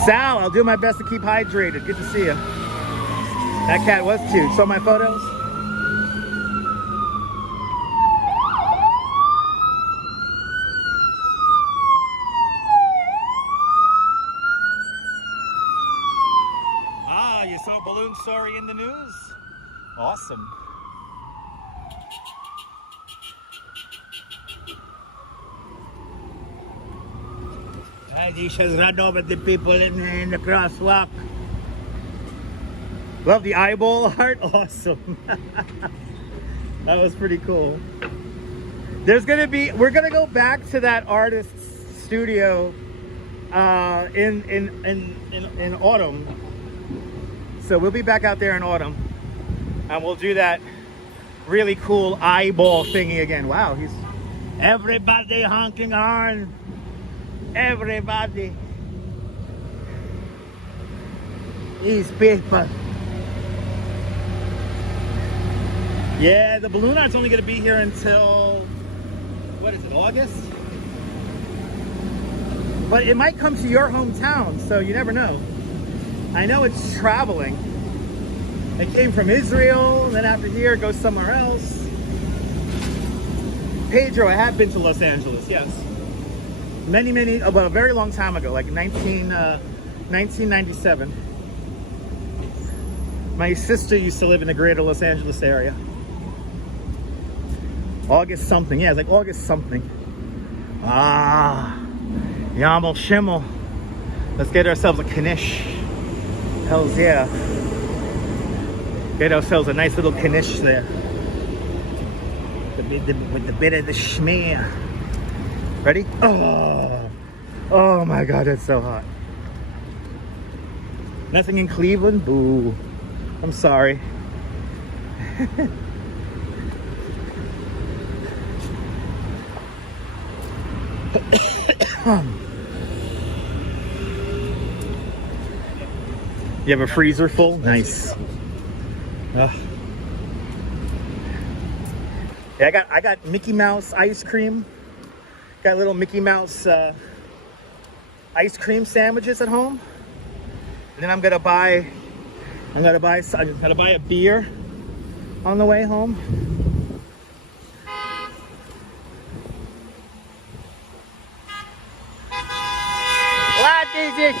Sal, I'll do my best to keep hydrated. Good to see you. That cat was cute. Saw my photos? You saw Balloon Story in the news? Awesome. He just run over the people in the crosswalk. Love the eyeball art. Awesome. That was pretty cool. We're gonna go back to that artist's studio in autumn. So we'll be back out there in autumn, and we'll do that really cool eyeball thingy again. Wow, he's everybody honking horn. Everybody. These people. Yeah, the balloon art's only going to be here until, what is it, August? But it might come to your hometown, so you never know. I know it's traveling. It came from Israel, and then after here it goes somewhere else. Pedro, I have been to Los Angeles, yes. Many, a very long time ago, like 1997. My sister used to live in the greater Los Angeles area. August something, yeah, it's like August something. Yamel Shimmel. Let's get ourselves a knish. Hells yeah. Get ourselves a nice little knish there. With the bit of the schmear. Ready? Oh my God, that's so hot. Nothing in Cleveland? Boo. I'm sorry. You have a freezer full? Nice. Ugh. Yeah, I got Mickey Mouse ice cream. Got little Mickey Mouse ice cream sandwiches at home. And then I'm gonna buy a beer on the way home. What is it?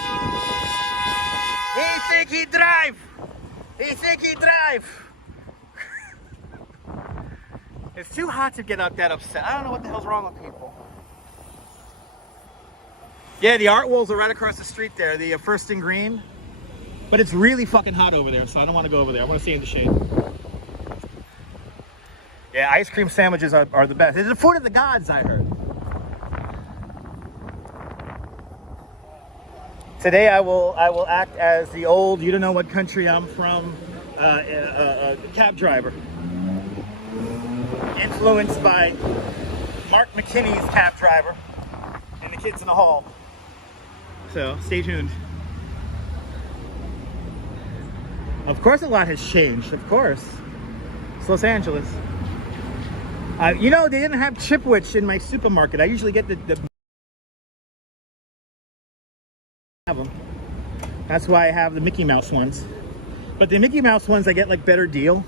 He think he drive. He think he drive. It's too hot to get that upset. I don't know what the hell's wrong with people. Yeah, the art walls are right across the street there, the First and Green. But it's really fucking hot over there, so I don't want to go over there. I want to stay in the shade. Yeah, ice cream sandwiches are the best. It's the food of the gods, I heard. Today I will act as the old, you don't know what country I'm from, cab driver. Influenced by Mark McKinney's cab driver and the kids in the hall. So stay tuned. Of course a lot has changed, of course. It's Los Angeles. You know, they didn't have Chipwich in my supermarket. I usually get the have them. That's why I have the Mickey Mouse ones. But the Mickey Mouse ones, I get like better deal.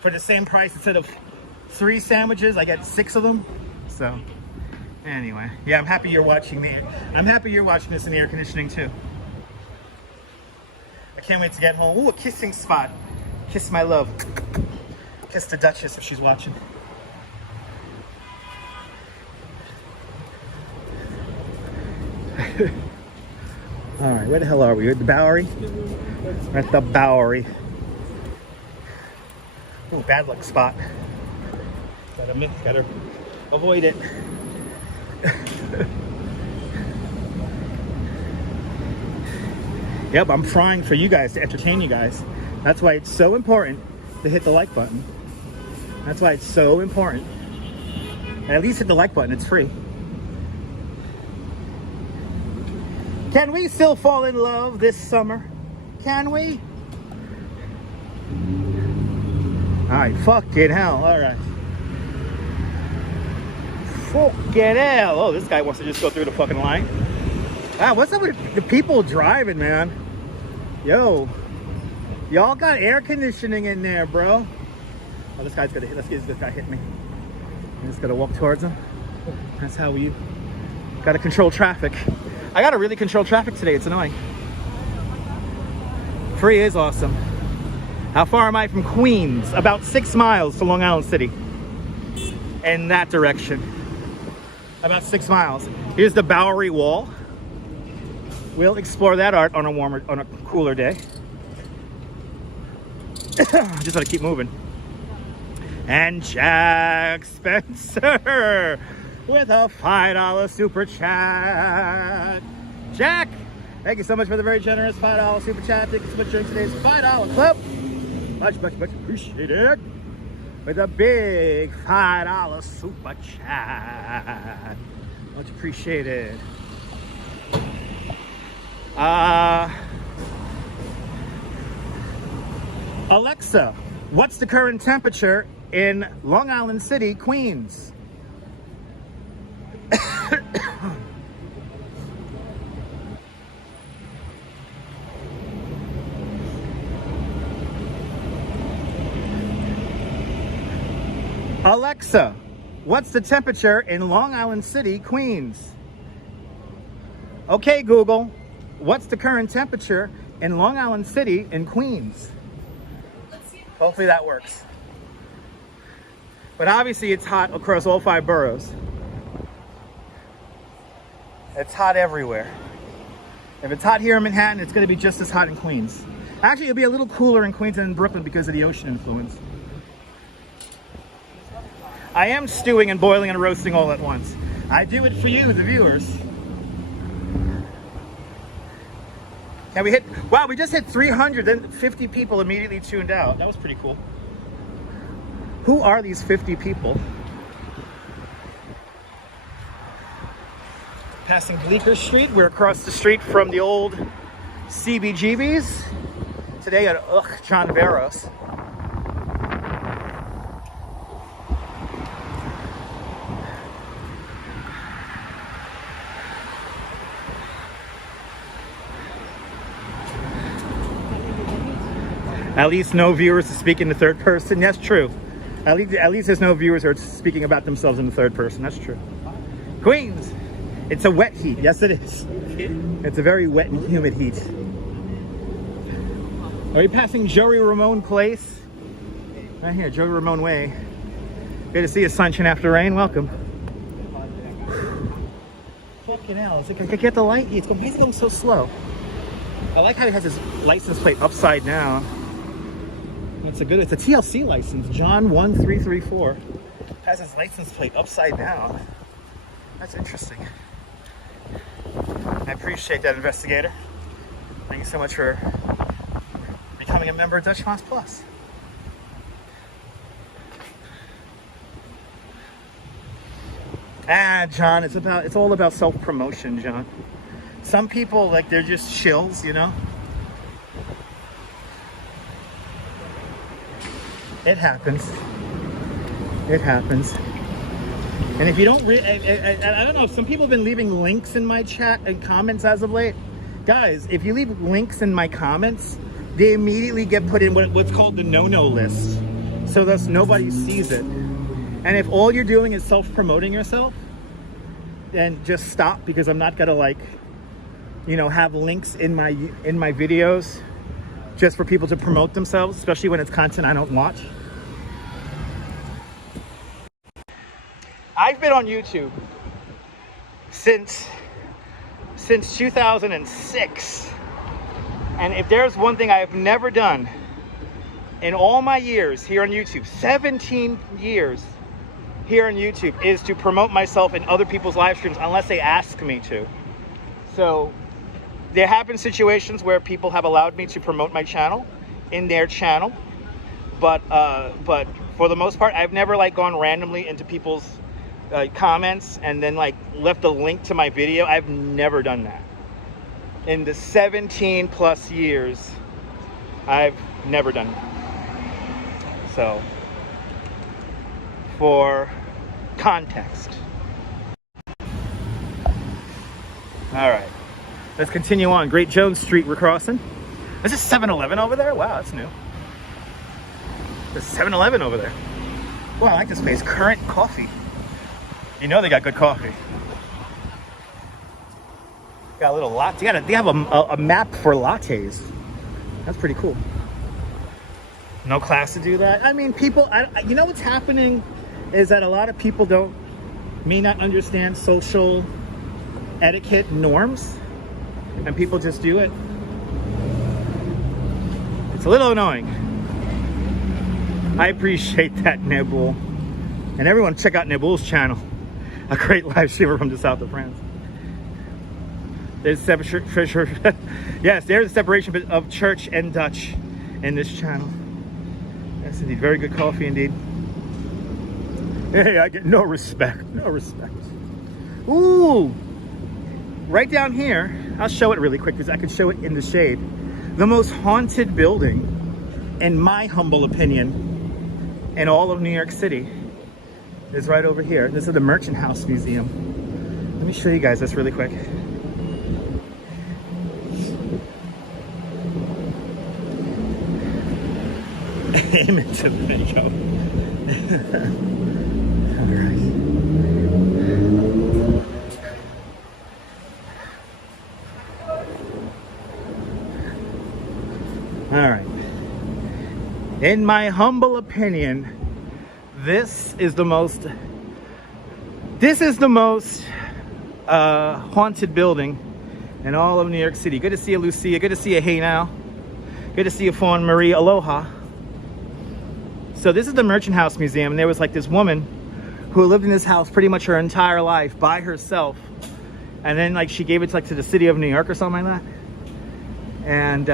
For the same price, instead of 3 sandwiches, I get 6 of them. So anyway, yeah, I'm happy you're watching me. I'm happy you're watching this in the air conditioning too. I can't wait to get home. Ooh, a kissing spot. Kiss my love. Kiss the Duchess if she's watching. All right, where the hell are we? We're at the Bowery? We're at the Bowery. Ooh, bad luck spot. Gotta avoid it. Yep, I'm trying for you guys to entertain you guys. That's why it's so important to hit the like button. That's why it's so important. And at least hit the like button, it's free. Can we still fall in love this summer? Can we? Alright, fucking hell, alright. Fucking hell. Oh, this guy wants to just go through the fucking line. Wow, what's up with the people driving, man? Yo, y'all got air conditioning in there, bro. Oh, this guy's gonna hit. Let's get this guy hit me. I'm just gonna walk towards him. That's how we gotta control traffic. I gotta really control traffic today. It's annoying. Free is awesome. How far am I from Queens? About 6 miles to Long Island City. In that direction. About 6 miles. Here's the Bowery Wall. We'll explore that art on a cooler day. Just gotta keep moving. And Jack Spencer with a $5 super chat. Jack, thank you so much for the very generous $5 super chat. Thank you so much for today's $5 club. Much, much, much appreciated. With a big $5 super chat. Much appreciated. Alexa, what's the current temperature in Long Island City, Queens? Alexa, what's the temperature in Long Island City, Queens? Okay, Google, what's the current temperature in Long Island City in Queens? Hopefully that works. But obviously it's hot across all 5 boroughs. It's hot everywhere. If it's hot here in Manhattan, it's going to be just as hot in Queens. Actually, it'll be a little cooler in Queens than in Brooklyn because of the ocean influence. I am stewing and boiling and roasting all at once. I do it for you, the viewers. And we hit, wow, we just hit 300, then 50 people immediately tuned out. That was pretty cool. Who are these 50 people? Passing Bleecker Street. We're across the street from the old CBGB's. Today at John Veros. At least no viewers speak in the third person. That's true. At least there's no viewers who are speaking about themselves in the third person. That's true. Queens, it's a wet heat. Yes, it is. It's a very wet and humid heat. Are you passing Joey Ramone Place? Right here, Joey Ramone Way. Good to see you, sunshine after rain. Welcome. Fucking hell. It's like I could get the light. He's going so slow. I like how he has his license plate upside down. It's a TLC license, John 1334. Has his license plate upside down. That's interesting. I appreciate that, investigator. Thank you so much for becoming a member of Dutch Moss Plus. John, it's all about self-promotion, John. Some people, like, they're just shills, you know? It happens. It happens. And if you don't I don't know, if some people have been leaving links in my chat and comments as of late. Guys, if you leave links in my comments, they immediately get put in what's called the no-no list. So thus nobody sees it. And if all you're doing is self-promoting yourself, then just stop, because I'm not gonna, like, you know, have links in my videos just for people to promote themselves, especially when it's content I don't watch. I've been on YouTube since 2006. And if there's one thing I have never done in all my years here on YouTube, 17 years here on YouTube, is to promote myself in other people's live streams unless they ask me to. So there have been situations where people have allowed me to promote my channel in their channel, but for the most part, I've never, like, gone randomly into people's comments and then, like, left a link to my video. I've never done that. In the 17 plus years, I've never done that. So, for context. All right. Let's continue on. Great Jones Street we're crossing. Is this 7-Eleven over there? Wow, that's new. There's 7-Eleven over there. Wow, I like this place. Current Coffee. You know they got good coffee. Got a little latte. They have a map for lattes. That's pretty cool. No class to do that. I mean, people, you know what's happening is that a lot of people may not understand social etiquette norms. And people just do it. It's a little annoying. I appreciate that, Nebul. And everyone check out Nebul's channel. A great live streamer from the south of France. There's yes, there's a separation of church and Dutch in this channel. Yes, indeed. Very good coffee, indeed. Hey, I get no respect. No respect. Ooh. Right down here, I'll show it really quick because I can show it in the shade. The most haunted building, in my humble opinion, in all of New York City is right over here. This is the Merchant House Museum. Let me show you guys this really quick. Amen to the video. All right. All right. In my humble opinion, this is the most haunted building in all of New York City. Good to see you, Lucia. Good to see you. Hey now. Good to see you, Fawn Marie. Aloha. So this is the Merchant House Museum, and there was, like, this woman who lived in this house pretty much her entire life by herself, and then, like, she gave it to, like, to the city of New York or something like that. And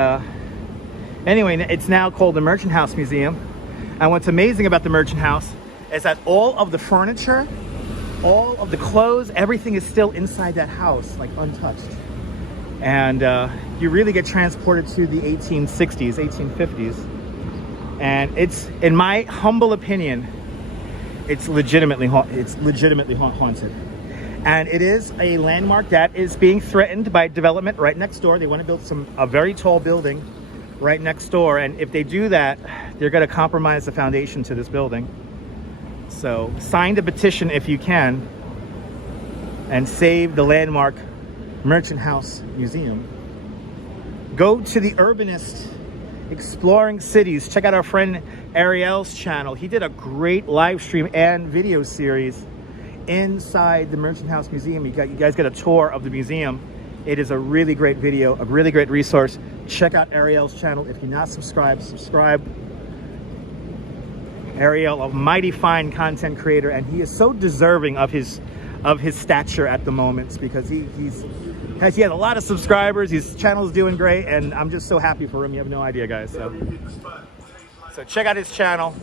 anyway, it's now called the Merchant House Museum. And what's amazing about the Merchant House is that all of the furniture, all of the clothes, everything is still inside that house, like untouched. And you really get transported to the 1860s, 1850s. And it's, in my humble opinion, it's legitimately haunted. And it is a landmark that is being threatened by development right next door. They want to build a very tall building right next door. And if they do that, they're going to compromise the foundation to this building. So sign the petition if you can and save the landmark Merchant House Museum. Go to the Urbanist Exploring Cities. Check out our friend Ariel's channel. He did a great live stream and video series inside the Merchant House Museum. You guys get a tour of the museum. It is a really great video, a really great resource. Check out Ariel's channel. If you're not subscribed, subscribe. Ariel, a mighty fine content creator, and he is so deserving of his stature at the moment, because he has a lot of subscribers. His channel is doing great, and I'm just so happy for him. You have no idea, guys. So check out his channel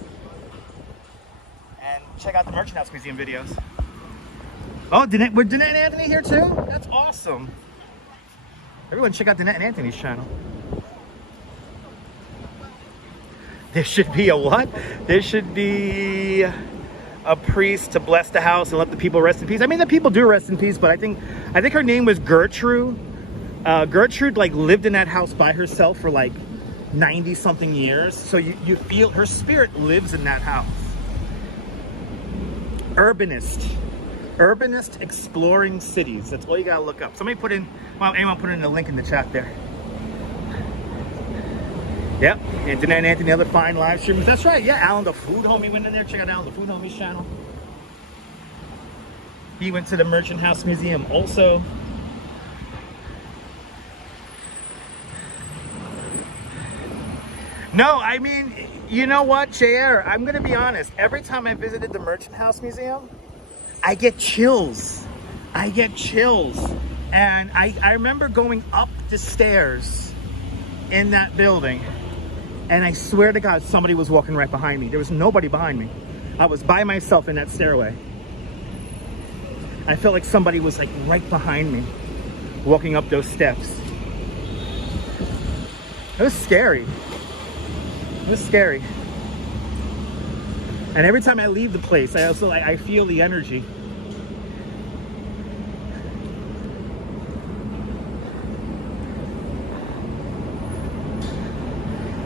and check out the Merchant House Museum videos. Oh, we're Danette and Anthony here too? That's awesome. Everyone check out Danette and Anthony's channel. There should be a what? There should be a priest to bless the house and let the people rest in peace. I mean, the people do rest in peace, but I think her name was Gertrude. Gertrude like lived in that house by herself for like 90 something years. So you feel her spirit lives in that house. Urbanist Exploring Cities. That's all you gotta look up. Somebody put in, well, anyone put in the link in the chat there. Yep, and Danette and Anthony, other fine live streamers. That's right, yeah, Alan the Food Homie went in there. Check out Alan the Food Homie's channel. He went to the Merchant House Museum also. No, I mean, you know what, JR, I'm gonna be honest. Every time I visited the Merchant House Museum, I get chills. And I remember going up the stairs in that building, and I swear to God, somebody was walking right behind me. There was nobody behind me. I was by myself in that stairway. I felt like somebody was like right behind me, walking up those steps. It was scary. And every time I leave the place, I feel the energy.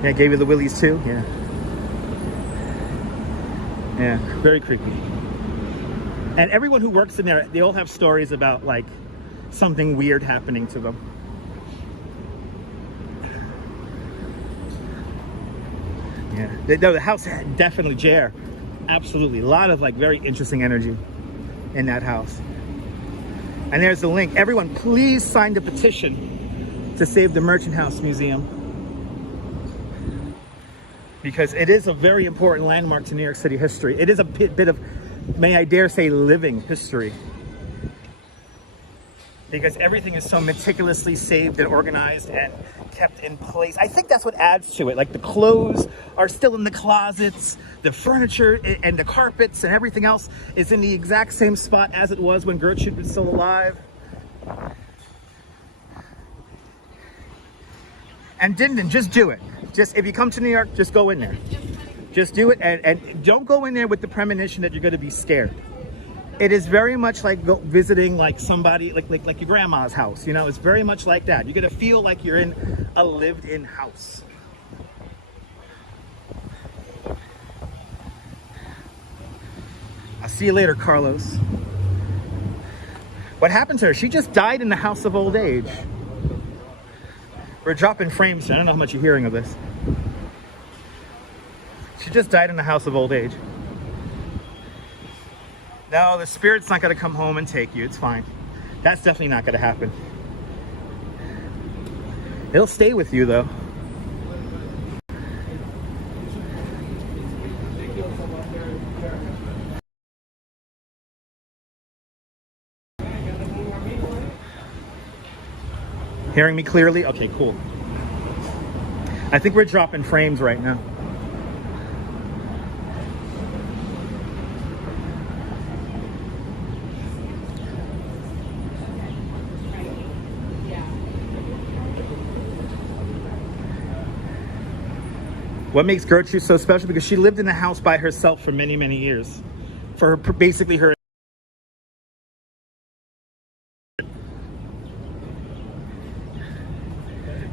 Yeah, I gave you the willies too. Yeah. Yeah, very creepy. And everyone who works in there, they all have stories about like something weird happening to them. Yeah, the house had definitely, JR, absolutely. A lot of like very interesting energy in that house. And there's the link. Everyone, please sign the petition to save the Merchant House Museum, because it is a very important landmark to New York City history. It is a bit of, may I dare say, living history, because everything is so meticulously saved and organized and kept in place. I think that's what adds to it. Like the clothes are still in the closets, the furniture and the carpets and everything else is in the exact same spot as it was when Gertrude was still alive. And Dinden, just do it. Just, if you come to New York, just go in there. Just do it, and don't go in there with the premonition that you're gonna be scared. It is very much like visiting like somebody, like your grandma's house, you know? It's very much like that. You're gonna feel like you're in a lived-in house. I'll see you later, Carlos. What happened to her? She just died in the house of old age. We're dropping frames, so I don't know how much you're hearing of this. She just died in the house of old age. No, the spirit's not gonna come home and take you. It's fine. That's definitely not gonna happen. It'll stay with you though. Hearing me clearly? Okay, cool. I think we're dropping frames right now. What makes Gertrude so special? Because she lived in the house by herself for many, many years. For her, basically her.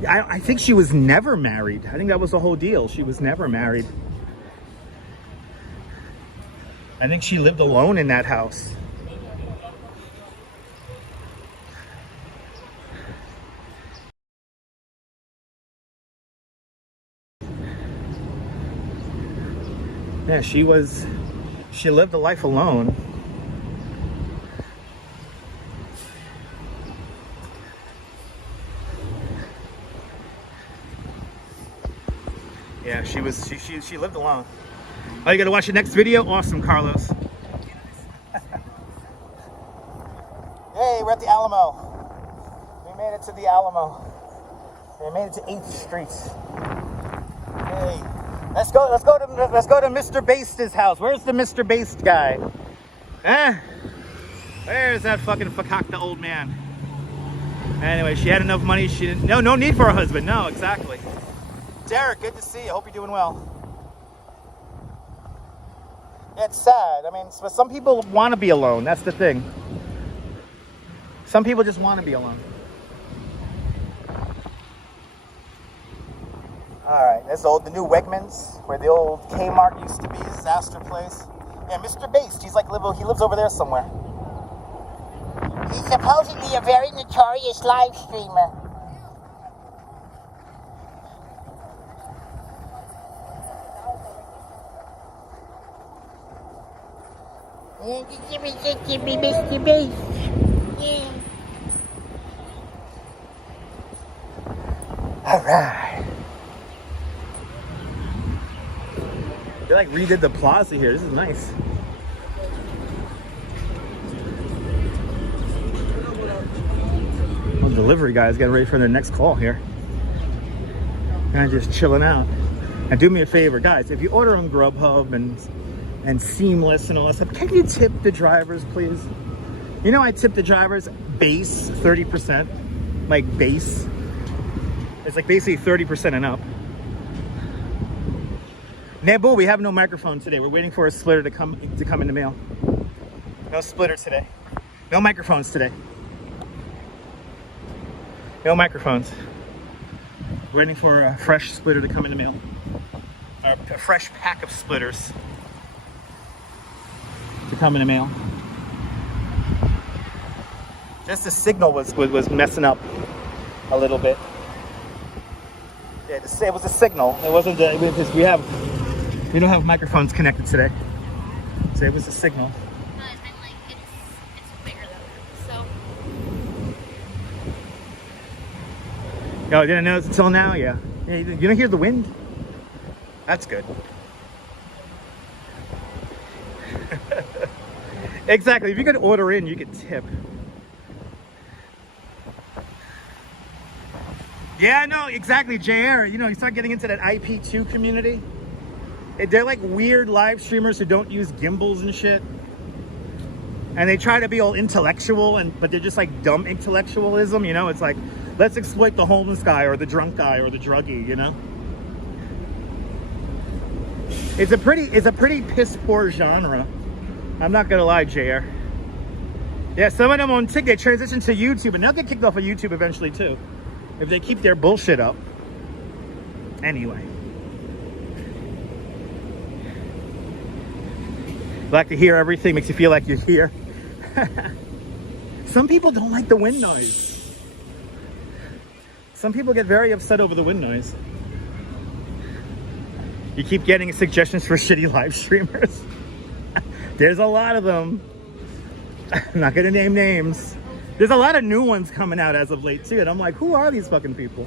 I think she was never married. I think that was the whole deal. She was never married. I think she lived alone in that house. Yeah, she lived a life alone. Yeah, she lived alone. Oh, you gotta watch the next video? Awesome, Carlos. Hey, we're at the Alamo. We made it to the Alamo. We made it to 8th Street. Hey, let's go to Mr. Based's house. Where's the Mr. Based guy? Huh? Where's that fucking fakakta old man? Anyway, she had enough money. She didn't. No need for a husband. No, exactly. Derek, good to see you. Hope you're doing well. It's sad. I mean, but some people want to be alone. That's the thing. Some people just want to be alone. All right, that's the new Wegmans, where the old Kmart used to be, his Astor place. Yeah, Mr. Based. He lives over there somewhere. He's supposedly a very notorious live streamer. Give me Mr. Based. Yeah. All right. They like redid the plaza here. This is nice. Well, delivery guys getting ready for their next call here. And just chilling out. And do me a favor, guys. If you order on Grubhub and Seamless and all that stuff, can you tip the drivers, please? You know, I tip the drivers base 30%, like base. It's like basically 30% and up. Nebu, we have no microphone today. We're waiting for a splitter to come in the mail. No splitter today. No microphones today. No microphones. We're waiting for a fresh splitter to come in the mail. Or a fresh pack of splitters to come in the mail. Just the signal was messing up a little bit. Yeah, it was a signal. It wasn't because we don't have microphones connected today, so it was a signal. But I'm like, it's bigger though. So. Oh, didn't notice until now. Yeah. You don't hear the wind? That's good. Exactly. If you could order in, you could tip. Yeah, no, exactly, JR. You know, you start getting into that IP2 community. They're like weird live streamers who don't use gimbals and shit. And they try to be all intellectual, but they're just like dumb intellectualism, you know? It's like, let's exploit the homeless guy or the drunk guy or the druggie, you know? It's a pretty piss poor genre. I'm not gonna lie, JR. Yeah, some of them on TikTok, they transition to YouTube, and they'll get kicked off of YouTube eventually too, if they keep their bullshit up. Anyway. Like to hear everything, makes you feel like you're here. Some people don't like the wind noise. Some people get very upset over the wind noise. You keep getting suggestions for shitty live streamers. There's a lot of them. I'm not gonna name names. There's a lot of new ones coming out as of late too, and I'm like, who are these fucking people?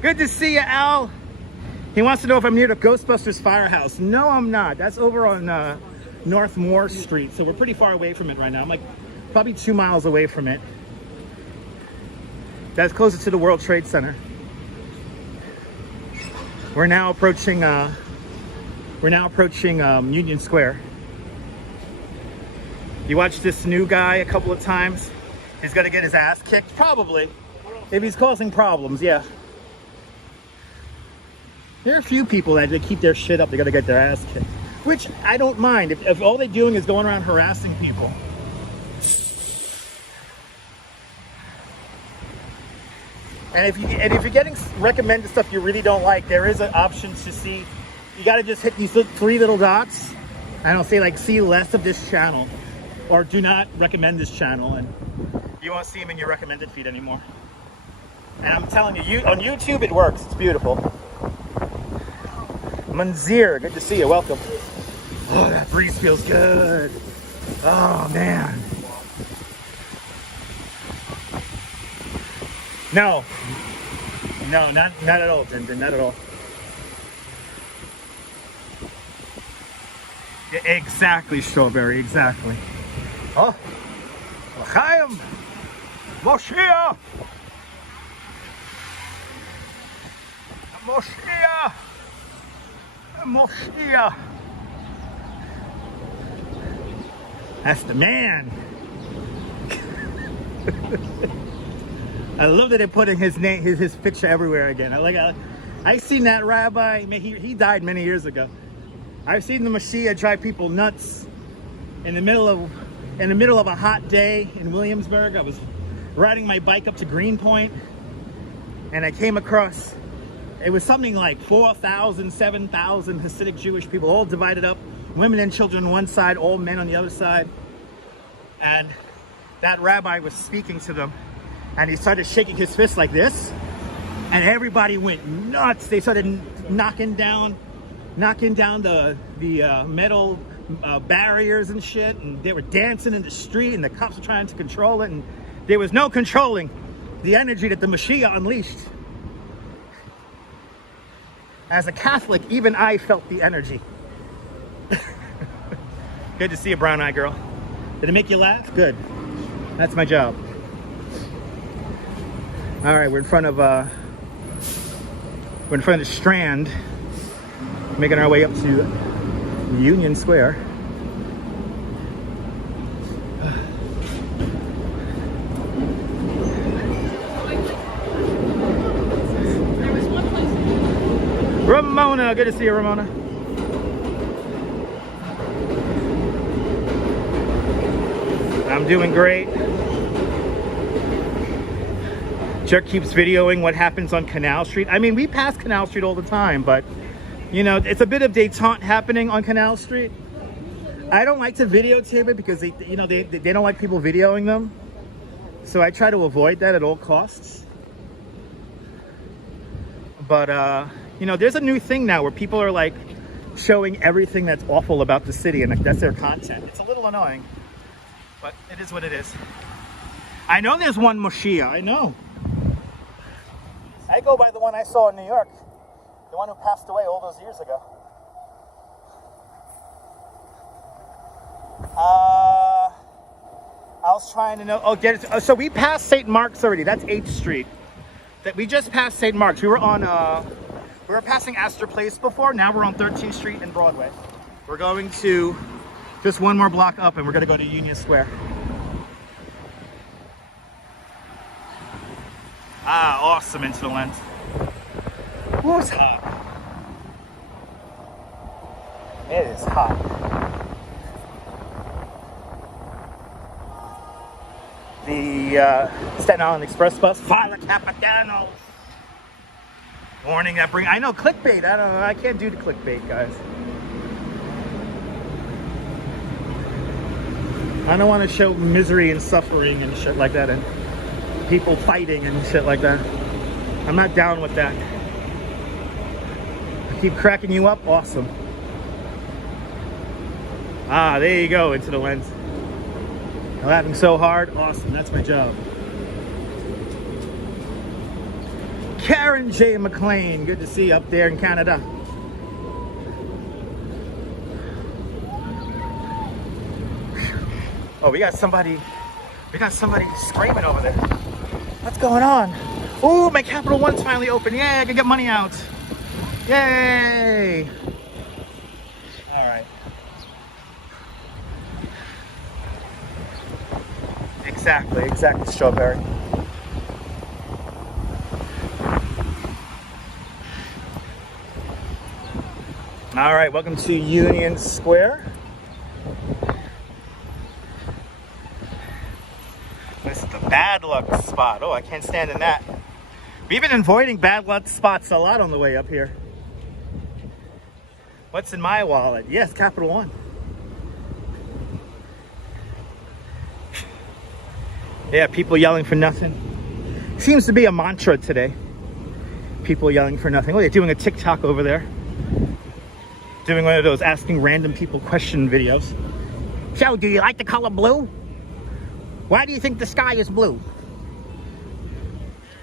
Good to see you, Al. He wants to know if I'm near the Ghostbusters Firehouse. No, I'm not. That's over on North Moore Street, so we're pretty far away from it right now. I'm like probably 2 miles away from it. That's closer to the World Trade Center. We're now approaching Union Square. You watch this new guy a couple of times, he's gonna get his ass kicked, probably. If he's causing problems, yeah. There are a few people that they keep their shit up, they gotta get their ass kicked. Which I don't mind, if all they're doing is going around harassing people. And if you're getting recommended stuff you really don't like, there is an option to see. You gotta just hit these 3 little dots, and it'll say like, see less of this channel, or do not recommend this channel, and you won't see them in your recommended feed anymore. And I'm telling you, on YouTube it works. It's beautiful. Manzir, good to see you. Welcome. Oh, that breeze feels good. Oh man. No, not at all, Ginger, not at all. Yeah, exactly, Strawberry, exactly. Oh, L'chaim, Moshiach, Moshiach, Moshiach. That's the man. I love that they're putting his name, his picture everywhere again. I've seen that rabbi. He died many years ago. I've seen the Mashiach drive people nuts in the middle of a hot day in Williamsburg. I was riding my bike up to Greenpoint, and I came across. It was something like 4,000, 7,000 Hasidic Jewish people, all divided up, women and children on one side, all men on the other side, and that rabbi was speaking to them. And he started shaking his fist like this, and everybody went nuts. They started knocking down the metal barriers and shit, and they were dancing in the street, and the cops were trying to control it, and there was no controlling the energy that the Mashiach unleashed. As a Catholic, even I felt the energy. Good to see you, brown-eyed girl. Did it make you laugh? Good. That's my job. All right, we're in front of the Strand, making our way up to Union Square. Ramona, good to see you, Ramona. I'm doing great. Chuck keeps videoing what happens on Canal Street. I mean, we pass Canal Street all the time, but you know, it's a bit of detente happening on Canal Street. I don't like to videotape it because they don't like people videoing them. So I try to avoid that at all costs. But you know, there's a new thing now where people are like showing everything that's awful about the city, and that's their content. It's a little annoying, but it is what it is. I know there's one Moshiach, I know. I go by the one I saw in New York, the one who passed away all those years ago. I was trying to know. Oh, get it. So we passed St. Mark's already. That's 8th Street. That we just passed St. Mark's. We were passing Astor Place before. Now we're on 13th Street and Broadway. We're going to just one more block up, and we're going to go to Union Square. Ah, awesome, into the lens. Whoa, it's hot. It is hot. The Staten Island Express bus, Fire Capitano. Warning that I know, clickbait. I don't know. I can't do the clickbait, guys. I don't want to show misery and suffering and shit like that, and people fighting and shit like that. I'm not down with that. I keep cracking you up. Awesome. Ah, there you go, into the lens. I'm laughing so hard. Awesome. That's my job. Karen J. McLean. Good to see you up there in Canada. Oh, we got somebody screaming over there. What's going on? Oh, my Capital One's finally open. Yeah, I can get money out. Yay! All right. Exactly, strawberry. All right, welcome to Union Square. This is the bad luck spot. Oh, I can't stand in that. We've been avoiding bad luck spots a lot on the way up here. What's in my wallet? Yes, Capital One. Yeah, people yelling for nothing. Seems to be a mantra today. People yelling for nothing. Oh, they're doing a TikTok over there. Doing one of those asking random people question videos. So, do you like the color blue? Why do you think the sky is blue?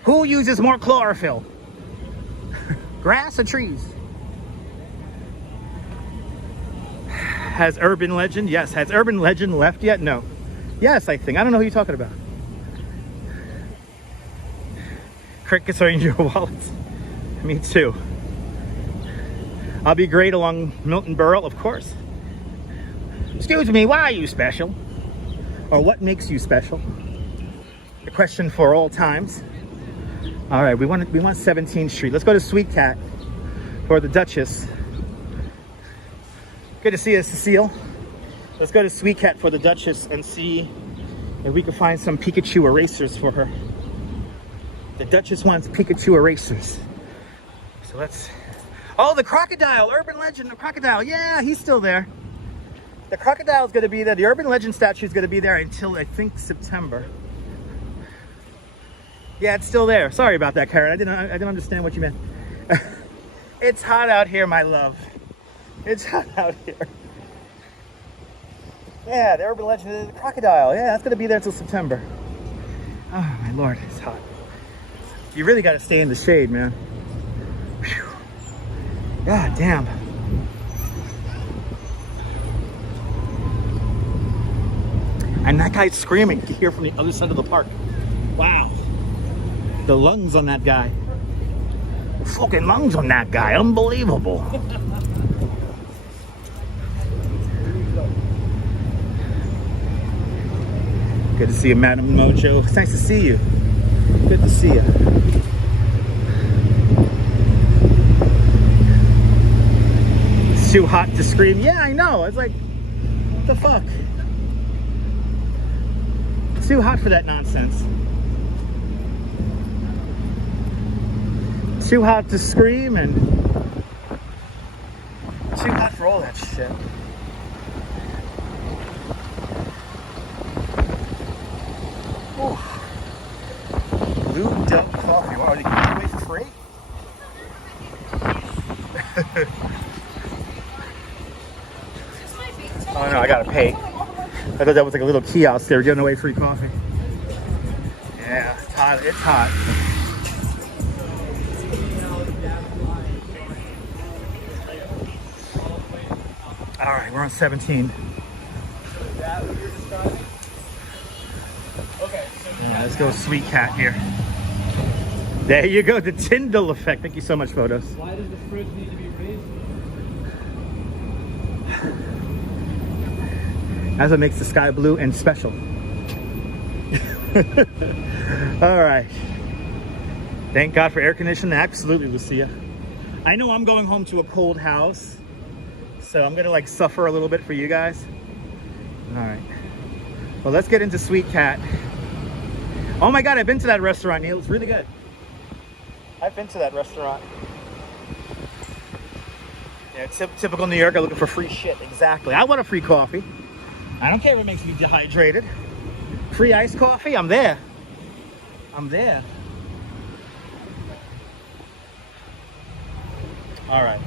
Who uses more chlorophyll? Grass or trees? Has Urban Legend? Yes. Has Urban Legend left yet? No. Yes, I think. I don't know who you're talking about. Crickets are in your wallets. Me too. I'll be great along Milton Berle, of course. Excuse me, why are you special? Or what makes you special? The question for all times. All right, we want 17th Street. Let's go to Sweet Cat for the Duchess. Good to see you, Cecile. Let's go to Sweet Cat for the Duchess and see if we can find some Pikachu erasers for her. The Duchess wants Pikachu erasers. So let's... Oh, the crocodile! Urban Legend, the crocodile. Yeah, he's still there. The crocodile's going to be there. The Urban Legend statue is going to be there until, I think, September. Yeah, it's still there. Sorry about that, Karen. I didn't understand what you meant. It's hot out here, my love. It's hot out here. Yeah, the Urban Legend, the crocodile. Yeah, that's going to be there until September. Oh, my Lord, it's hot. You really got to stay in the shade, man. Whew. God damn. And that guy's screaming. You can hear from the other side of the park. Wow. The lungs on that guy. The fucking lungs on that guy. Unbelievable. Good to see you, Madam Mojo. It's nice to see you. Good to see you. It's too hot to scream. Yeah, I know. It's like, what the fuck? It's too hot for that nonsense. It's too hot to scream and too hot for all that shit. Ooh. Blue Dove Coffee. Wow, are they giving it away for free? Oh no, I gotta pay. I thought that was like a little kiosk. They were giving away free coffee. Yeah, it's hot. It's hot. All right, we're on 17. Yeah, let's go Sweet Cat here. There you go, the Tyndall effect. Thank you so much, Photos. Why does the fridge need to be raised? That's what makes the sky blue and special. All right. Thank God for air conditioning. Absolutely, Lucia. I know I'm going home to a cold house, so I'm gonna like suffer a little bit for you guys. All right. Well, let's get into Sweet Cat. Oh my God, I've been to that restaurant, Neil. It's really good. I've been to that restaurant. Yeah, typical New Yorker looking for free shit. Exactly. I want a free coffee. I don't care if it makes me dehydrated. Free iced coffee, I'm there. I'm there. All right.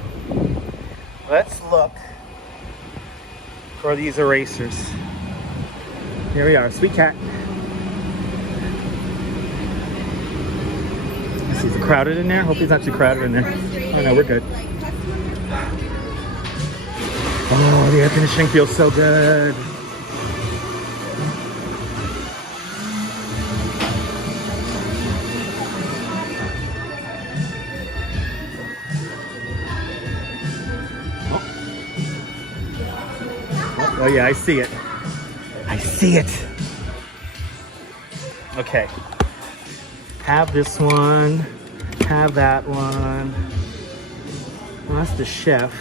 Let's look for these erasers. Here we are, Sweet Cat. Is it crowded in there? Hope it's not too crowded in there. Oh no, we're good. Oh, the air conditioning feels so good. Oh yeah, I see it. I see it. Okay. Have this one. Have that one. Well, that's the chef.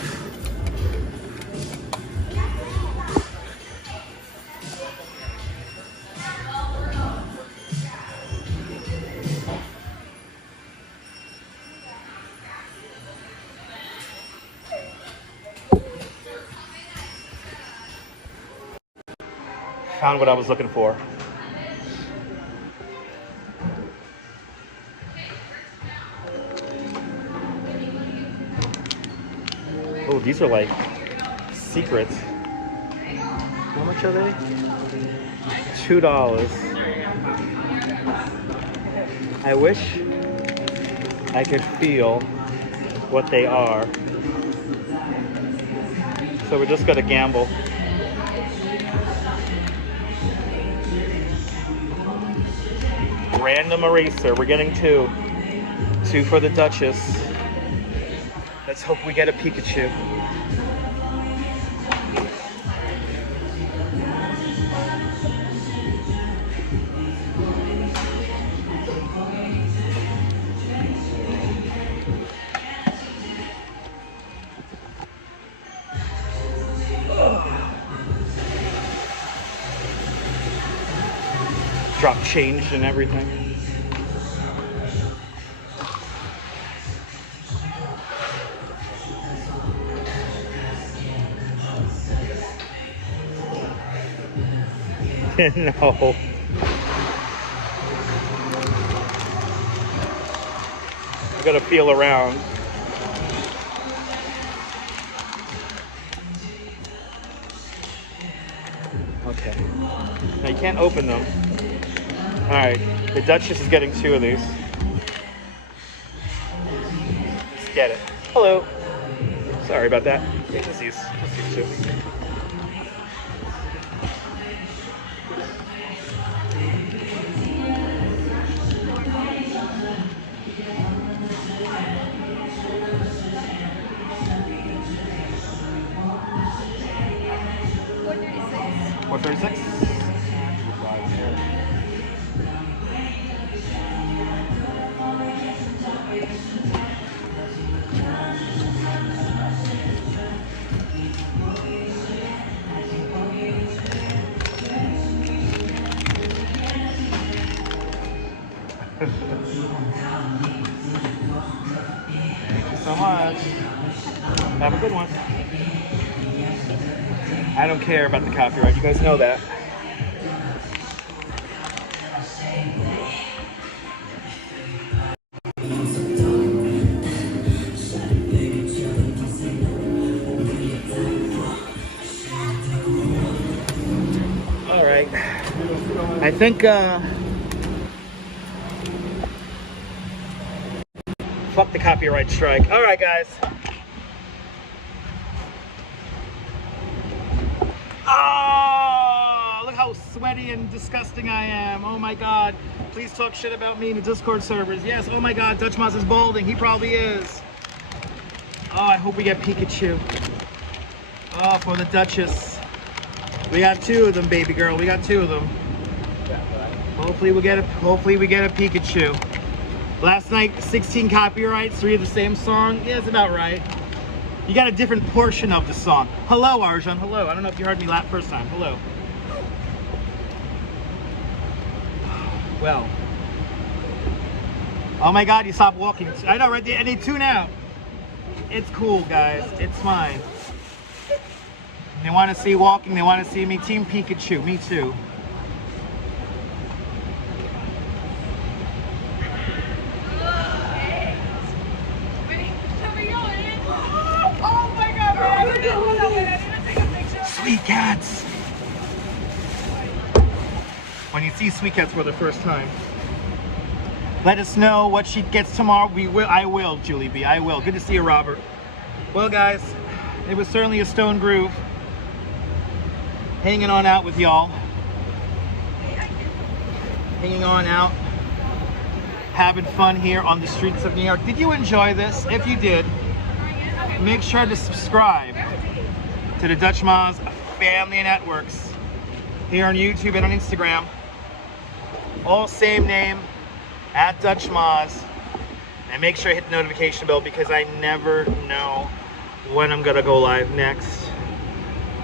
Found what I was looking for. Oh, these are like secrets. How much are they? $2. I wish I could feel what they are. So we're just gonna gamble. Random eraser. We're getting two. Two for the Duchess. Let's hope we get a Pikachu. Drop change and everything. No. I gotta feel around. Okay. Now you can't open them. Alright, the Duchess is getting two of these. Let's get it. Hello. Sorry about that. Just these two. $4.36. Thank you so much. Have a good one. I don't care about the copyright. You guys know that. All right. I think fuck the copyright strike. All right, guys. Oh, look how sweaty and disgusting I am. Oh my God. Please talk shit about me in the Discord servers. Yes, oh my God, Dutch Moss is balding. He probably is. Oh, I hope we get Pikachu. Oh, for the Duchess. We got two of them, baby girl. We got two of them. Hopefully we get a Pikachu. Last night, 16 copyrights, 3 of the same song. Yeah, it's about right. You got a different portion of the song. Hello, Arjun. Hello. I don't know if you heard me laugh first time. Hello. Well. Oh my God, you stopped walking. I know, right? I need two now. It's cool, guys. It's fine. They want to see walking. They want to see me. Team Pikachu. Me too. Sweet Cats! When you see Sweet Cats for the first time, let us know what she gets tomorrow. I will, Julie B. I will. Good to see you, Robert. Well, guys, it was certainly a stone groove. Hanging on out with y'all. Hanging on out. Having fun here on the streets of New York. Did you enjoy this? If you did, make sure to subscribe to the Dutch Moz family networks here on YouTube and on Instagram. All same name, at Dutch Moz. And make sure I hit the notification bell because I never know when I'm gonna go live next.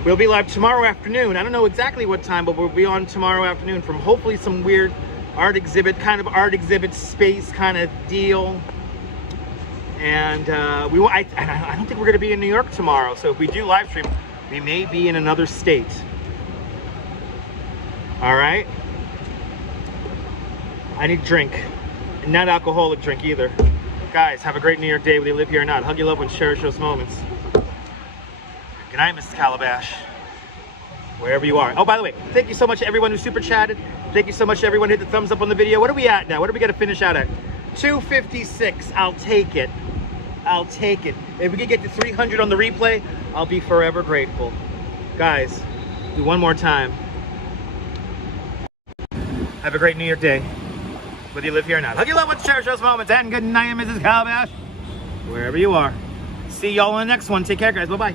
We'll be live tomorrow afternoon. I don't know exactly what time, but we'll be on tomorrow afternoon from hopefully some weird art exhibit space kind of deal. And I don't think we're gonna be in New York tomorrow. So if we do live stream, we may be in another state. All right. I need a drink, not alcoholic drink either. Guys, have a great New York day, whether you live here or not. Hug your loved ones, cherish those moments. Good night, Mrs. Calabash. Wherever you are. Oh, by the way, thank you so much to everyone who super chatted. Thank you so much to everyone who hit the thumbs up on the video. What are we at now? What are we gonna finish out at? 256, I'll take it. I'll take it. If we can get to 300 on the replay, I'll be forever grateful. Guys, do one more time. Have a great New Year day, whether you live here or not. Hug your loved ones, cherish those moments, and good night, Mrs. Calabash, wherever you are. See y'all in the next one. Take care, guys. Bye-bye.